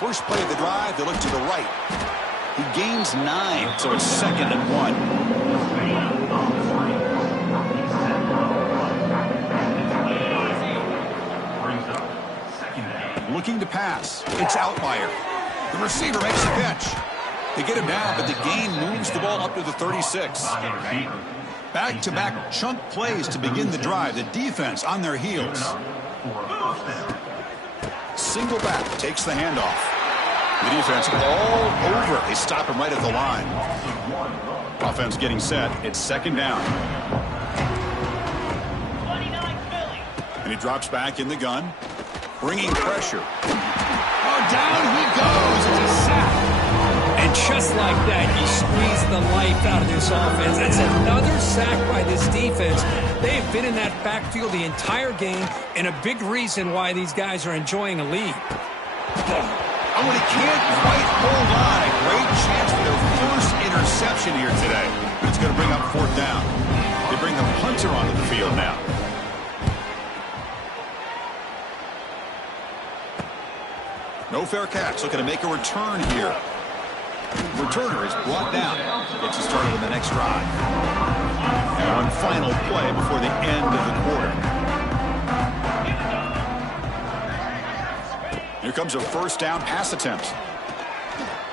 First play of the drive, they look to the right. He gains 9, so it's 2nd and 1. Looking to pass. It's Outlier. The receiver makes the catch. They get him down, but the gain moves the ball up to the 36. Back-to-back chunk plays to begin the drive. The defense on their heels. Single back takes the handoff. The defense all over. They stop him right at the line. Offense getting set. It's 2nd down. And he drops back in the gun. Bringing pressure. Oh, down he goes. It's a sack. And just like that, he squeezed the life out of this offense. That's another sack by this defense. They've been in that backfield the entire game, and a big reason why these guys are enjoying a lead. Oh, and he can't quite hold on. A great chance for their first interception here today. But it's going to bring up 4th down. They bring the punter onto the field now. No fair catch. Looking to make a return here. Returner is brought down. Gets us started on the next drive. And one final play before the end of the quarter. Here comes a first down pass attempt.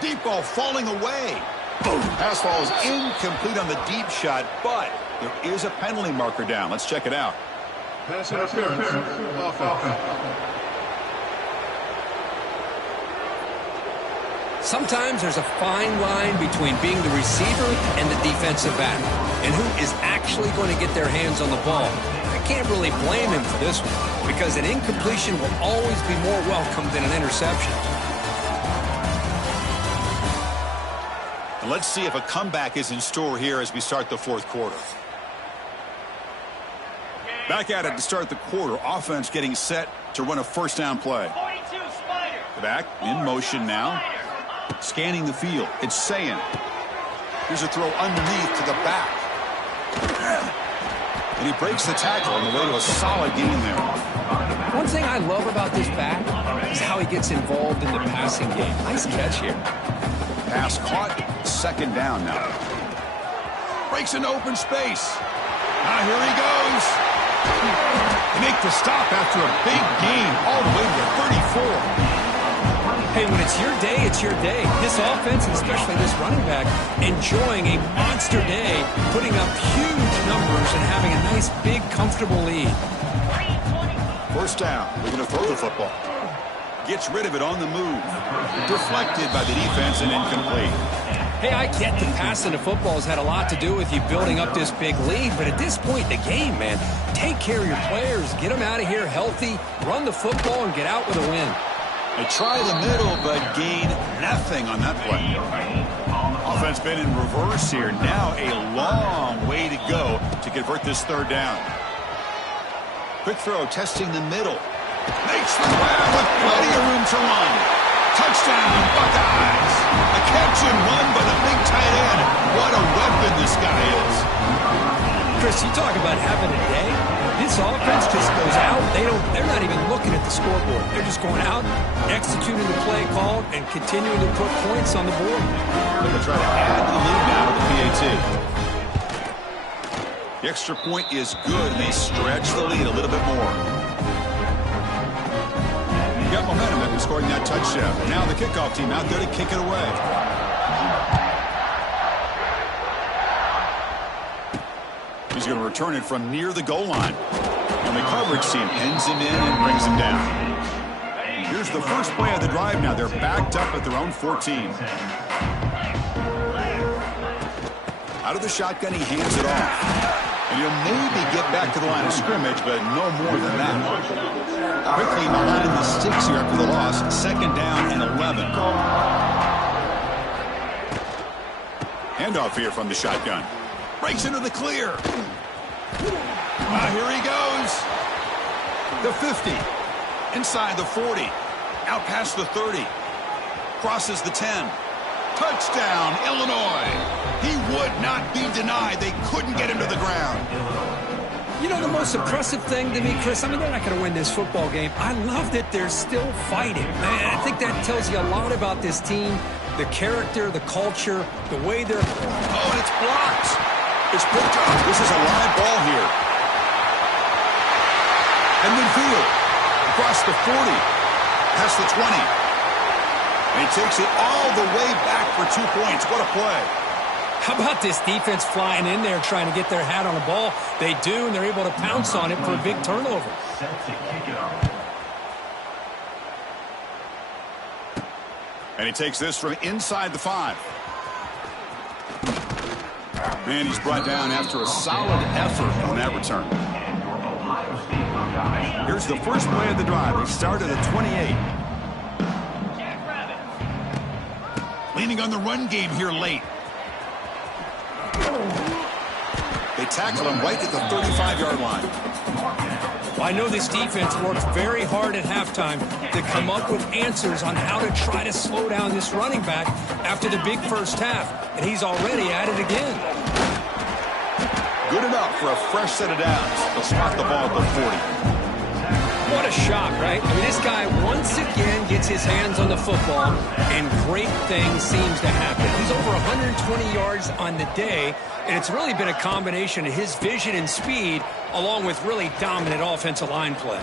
Deep ball falling away. Boom. Pass falls incomplete on the deep shot, but there is a penalty marker down. Let's check it out. Pass interference. Offense. Sometimes there's a fine line between being the receiver and the defensive back, and who is actually going to get their hands on the ball. I can't really blame him for this one, because an incompletion will always be more welcome than an interception. And let's see if a comeback is in store here as we start the fourth quarter. Back at it to start the quarter. Offense getting set to run a first down play. The back in motion now. Scanning the field. It's Sayin. Here's a throw underneath to the back. And he breaks the tackle on the way to a solid gain there. One thing I love about this back is how he gets involved in the passing game. Nice catch here. Pass caught. Second down now. Breaks into open space. Now here he goes. They make the stop after a big gain all the way to the 34. Hey, when it's your day, it's your day. This offense, and especially this running back, enjoying a monster day, putting up huge numbers and having a nice, big, comfortable lead. First down. We're going to throw the football. Gets rid of it on the move. Deflected by the defense and incomplete. Hey, I get the passing the football has had a lot to do with you building up this big lead, but at this point in the game, man, take care of your players. Get them out of here healthy, run the football, and get out with a win. They try the middle, but gain nothing on that play. Offense been in reverse here. Now a long way to go to convert this third down. Quick throw, testing the middle. Makes the grab with plenty of room to run. Touchdown, Buckeyes. A catch and run by the big tight end. What a weapon this guy is. Chris, you talk about having a day. This offense just goes out. They're not even looking at the scoreboard. They're just going out, executing the play called, and continuing to put points on the board. They're going to try to add the lead now to the PAT. The extra point is good, and they stretch the lead a little bit more. You got momentum after scoring that touchdown. Now the kickoff team out there to kick it away. He's going to return it from near the goal line. And the coverage team pins him in and brings him down. Here's the first play of the drive now. They're backed up at their own 14. Out of the shotgun, he hands it off. And he'll maybe get back to the line of scrimmage, but no more than that. Quickly behind the sticks here after the loss. Second down and 11. Handoff here from the shotgun. Breaks into the clear. Here he goes. The 50. Inside the 40. Out past the 30. Crosses the 10. Touchdown, Illinois. He would not be denied. They couldn't get him to the ground. You know the most impressive thing to me, Chris? I mean, they're not going to win this football game. I love that they're still fighting. Man, I think that tells you a lot about this team, the character, the culture, the way they're... Oh, and it's blocked. It's picked up. This is a live ball here. And midfield. Across the 40. Past the 20. And he takes it all the way back for 2 points. What a play. How about this defense flying in there trying to get their hat on the ball? They do, and they're able to pounce on it for a big turnover. And he takes this from inside the 5. And he's brought down after a solid effort on that return. Here's the first play of the drive. They started at 28. Leaning on the run game here late. They tackle him right at the 35-yard line. Well, I know this defense worked very hard at halftime to come up with answers on how to try to slow down this running back after the big first half, and he's already at it again. Good enough for a fresh set of downs. They'll spot the ball at the 40. What a shot, right? I mean, this guy once again gets his hands on the football, and great things seems to happen. He's over 120 yards on the day, and it's really been a combination of his vision and speed along with really dominant offensive line play.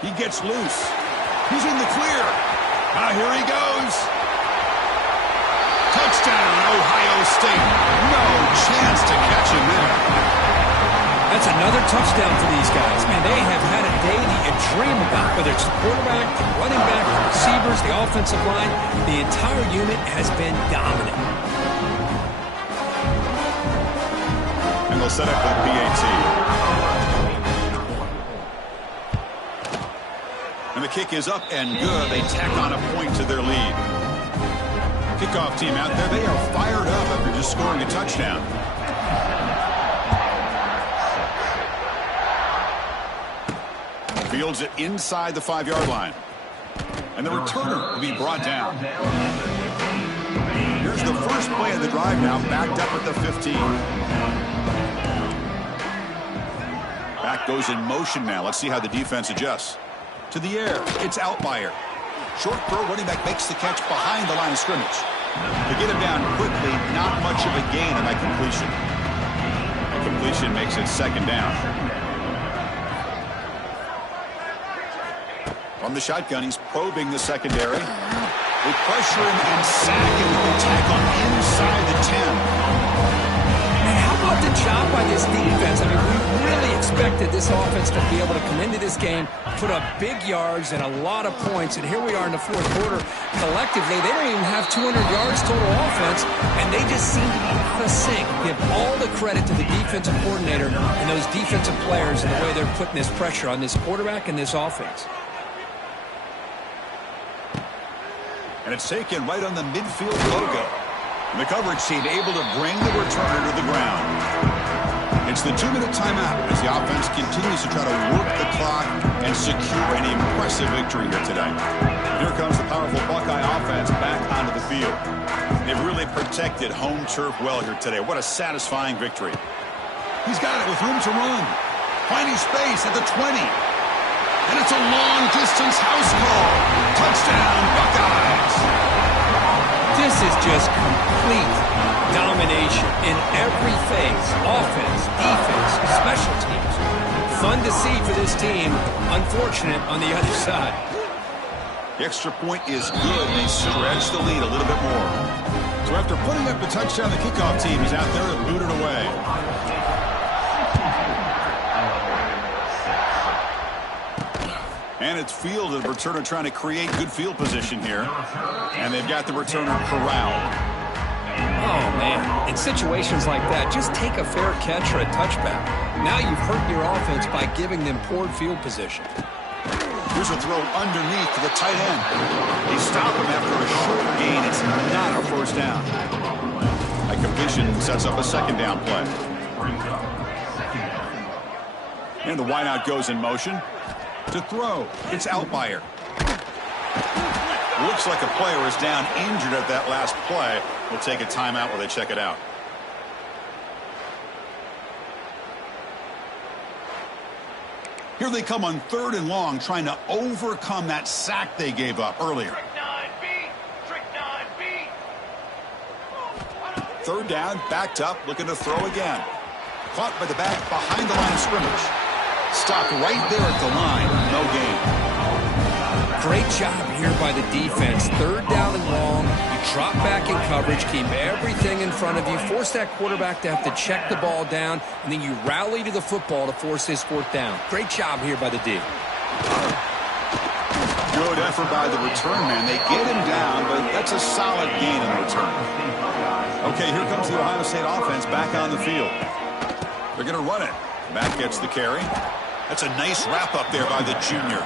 He gets loose. He's in the clear. Now here he goes. Touchdown, Ohio State. No chance to catch him there. That's another touchdown for these guys. Man, they have had a day that you dream about, whether it's the quarterback, the running back, the receivers, the offensive line. The entire unit has been dominant. And they'll set up the PAT. And the kick is up and good. They tack on a point to their lead. Kickoff team out there, they are fired up after just scoring a touchdown. Fields it inside the 5-yard line. And the returner will be brought down. Here's the first play of the drive now, backed up at the 15. Back goes in motion now. Let's see how the defense adjusts. To the air, it's Altmaier. Short throw, running back makes the catch behind the line of scrimmage. To get him down quickly, not much of a gain on that completion. A completion makes it second down. From the shotgun, he's probing the secondary. They pressure him and sack him with the tackle inside the 10. Man, how about the job by this defense? I mean, we really expected this offense to be able to come into this game, put up big yards and a lot of points, and here we are in the fourth quarter. Collectively, they don't even have 200 yards total offense, and they just seem to be out of sync. Give all the credit to the defensive coordinator and those defensive players and the way they're putting this pressure on this quarterback and this offense. And it's taken right on the midfield logo. And the coverage team able to bring the returner to the ground. It's the 2-minute timeout as the offense continues to try to work the clock and secure an impressive victory here today. Here comes the powerful Buckeye offense back onto the field. They've really protected home turf well here today. What a satisfying victory. He's got it with room to run. Finding space at the 20. And it's a long-distance house call. Touchdown, Buckeyes. This is just complete domination in every phase. Offense, defense, special teams. Fun to see for this team. Unfortunate on the other side. The extra point is good. They stretch the lead a little bit more. So after putting up the touchdown, the kickoff team is out there and booted away. And it's fielded. The returner trying to create good field position here. And they've got the returner corralled. Oh, man. In situations like that, just take a fair catch or a touchback. Now you've hurt your offense by giving them poor field position. Here's a throw underneath to the tight end. They stop him after a short gain. It's not a first down. A completion sets up a second down play. And the wideout goes in motion. To throw, it's Altmaier. Looks like a player is down injured at that last play. We'll take a timeout while they check it out. Here they come on 3rd and long, trying to overcome that sack they gave up earlier. Trick 9B. 3rd down, backed up, looking to throw again. Caught by the back behind the line of scrimmage. Stopped right there at the line. No gain. Great job here by the defense. 3rd down and long. You drop back in coverage, keep everything in front of you, force that quarterback to have to check the ball down, and then you rally to the football to force this 4th down. Great job here by the D. Good effort by the return man. They get him down, but that's a solid gain in the return. Okay, here comes the Ohio State offense back on the field. They're going to run it. Back gets the carry. That's a nice wrap up there by the junior.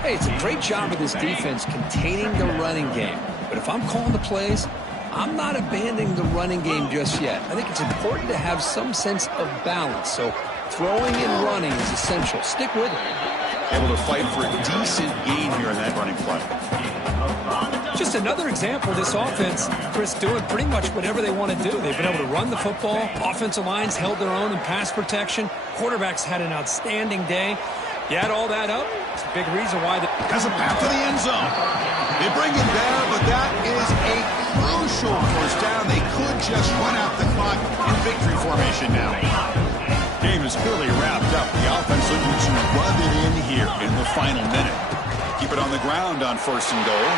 Hey, it's a great job of this defense containing the running game. But if I'm calling the plays, I'm not abandoning the running game just yet. I think it's important to have some sense of balance. So throwing and running is essential. Stick with it. Able to fight for a decent gain here in that running play. Just another example of this offense, Chris, doing pretty much whatever they want to do. They've been able to run the football. Offensive lines held their own in pass protection. Quarterbacks had an outstanding day. You add all that up, it's a big reason why has a path to the end zone. They bring him down, but that is a crucial first down. They could just run out the clock in victory formation now. Game is clearly wrapped up. The offense looking to rub it in here in the final minute. Keep it on the ground on 1st and goal.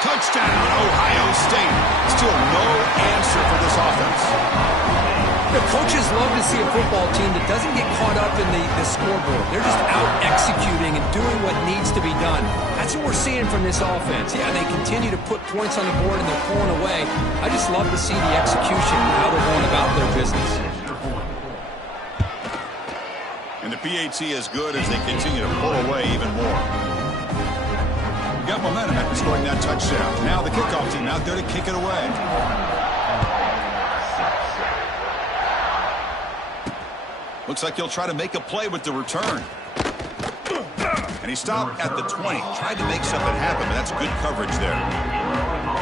Touchdown, Ohio State. Still no answer for this offense. The coaches love to see a football team that doesn't get caught up in the scoreboard. They're just out executing and doing what needs to be done. That's what we're seeing from this offense. Yeah, they continue to put points on the board and they're pulling away. I just love to see the execution and how they're going about their business. And the PAT is good as they continue to pull away even more. Got momentum after scoring that touchdown. Now the kickoff team out there to kick it away. Looks like he'll try to make a play with the return. And he stopped at the 20. Tried to make something happen, but that's good coverage there.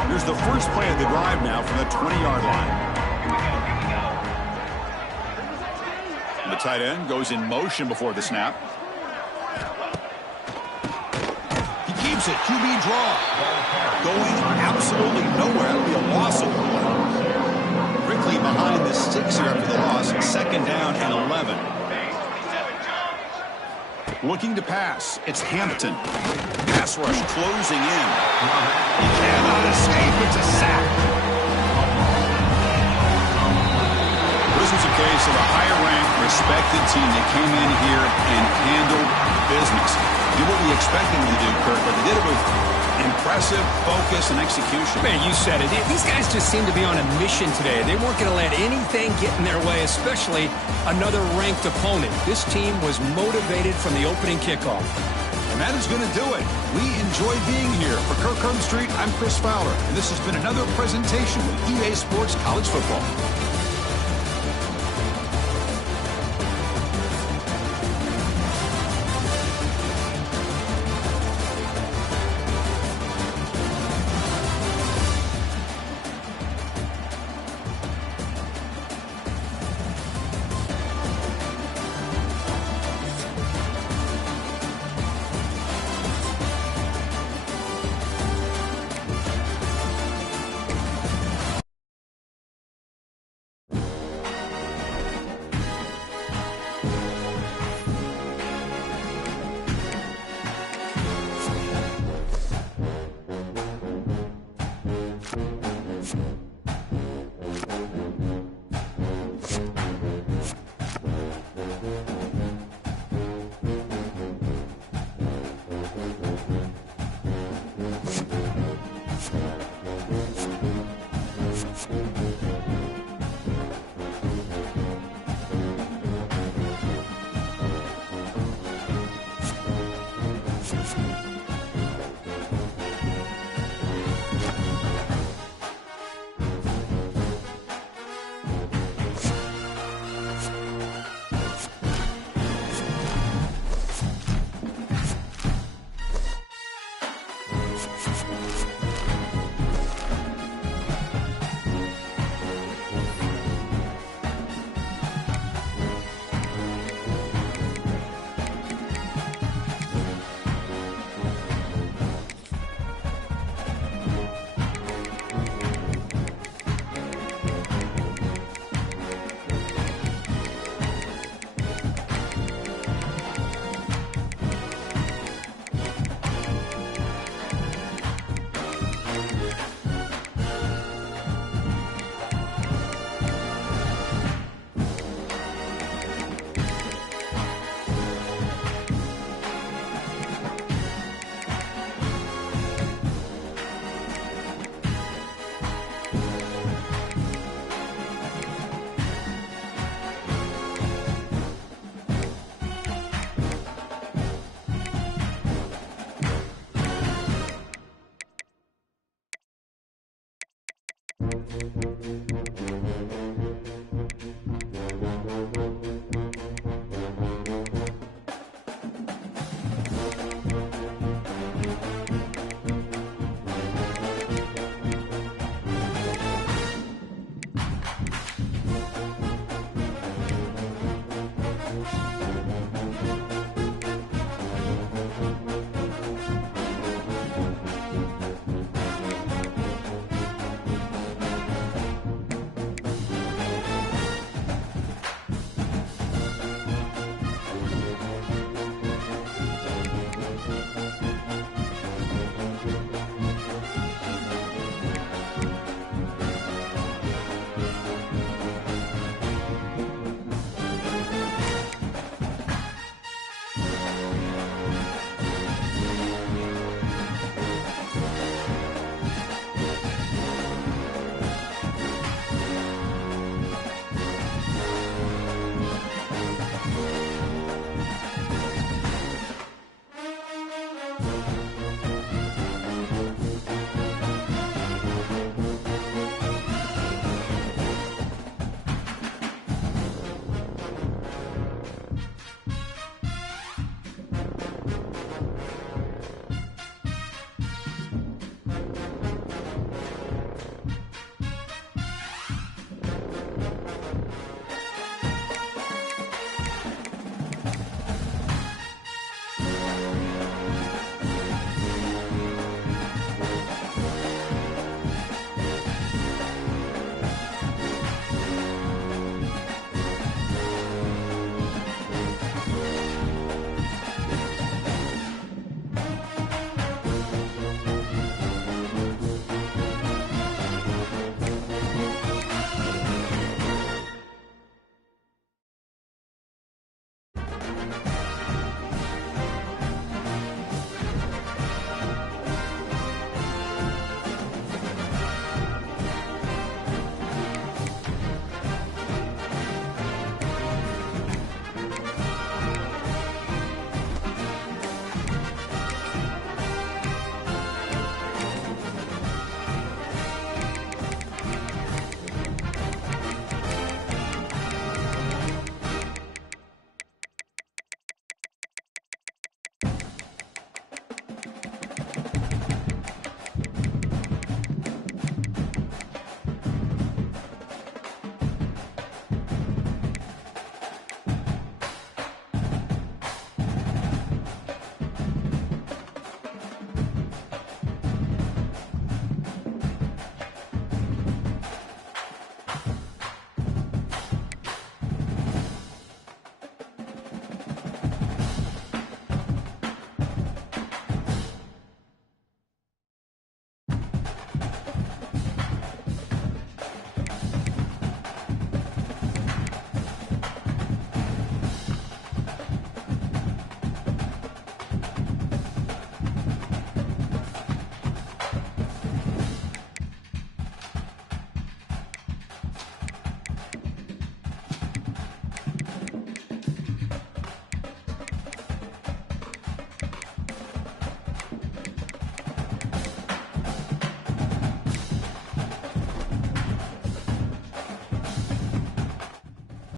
Here's the first play of the drive now from the 20-yard line. And the tight end goes in motion before the snap. He keeps it. QB draw. Going absolutely nowhere. That'll be a loss of one. Quickly behind the sticks here after the loss. 2nd down and 11. Looking to pass. It's Hampton. Pass rush closing in. He cannot escape. It's a sack. This was a case of a higher-ranked, respected team that came in here and handled business. Did what we expected them to do, Kurt, but they did it with impressive focus and execution. Man, you said it. These guys just seem to be on a mission today. They weren't going to let anything get in their way, especially another ranked opponent. This team was motivated from the opening kickoff. And that is going to do it. We enjoyed being here. For Kirk Herbstreit, I'm Chris Fowler, and this has been another presentation with EA Sports College Football.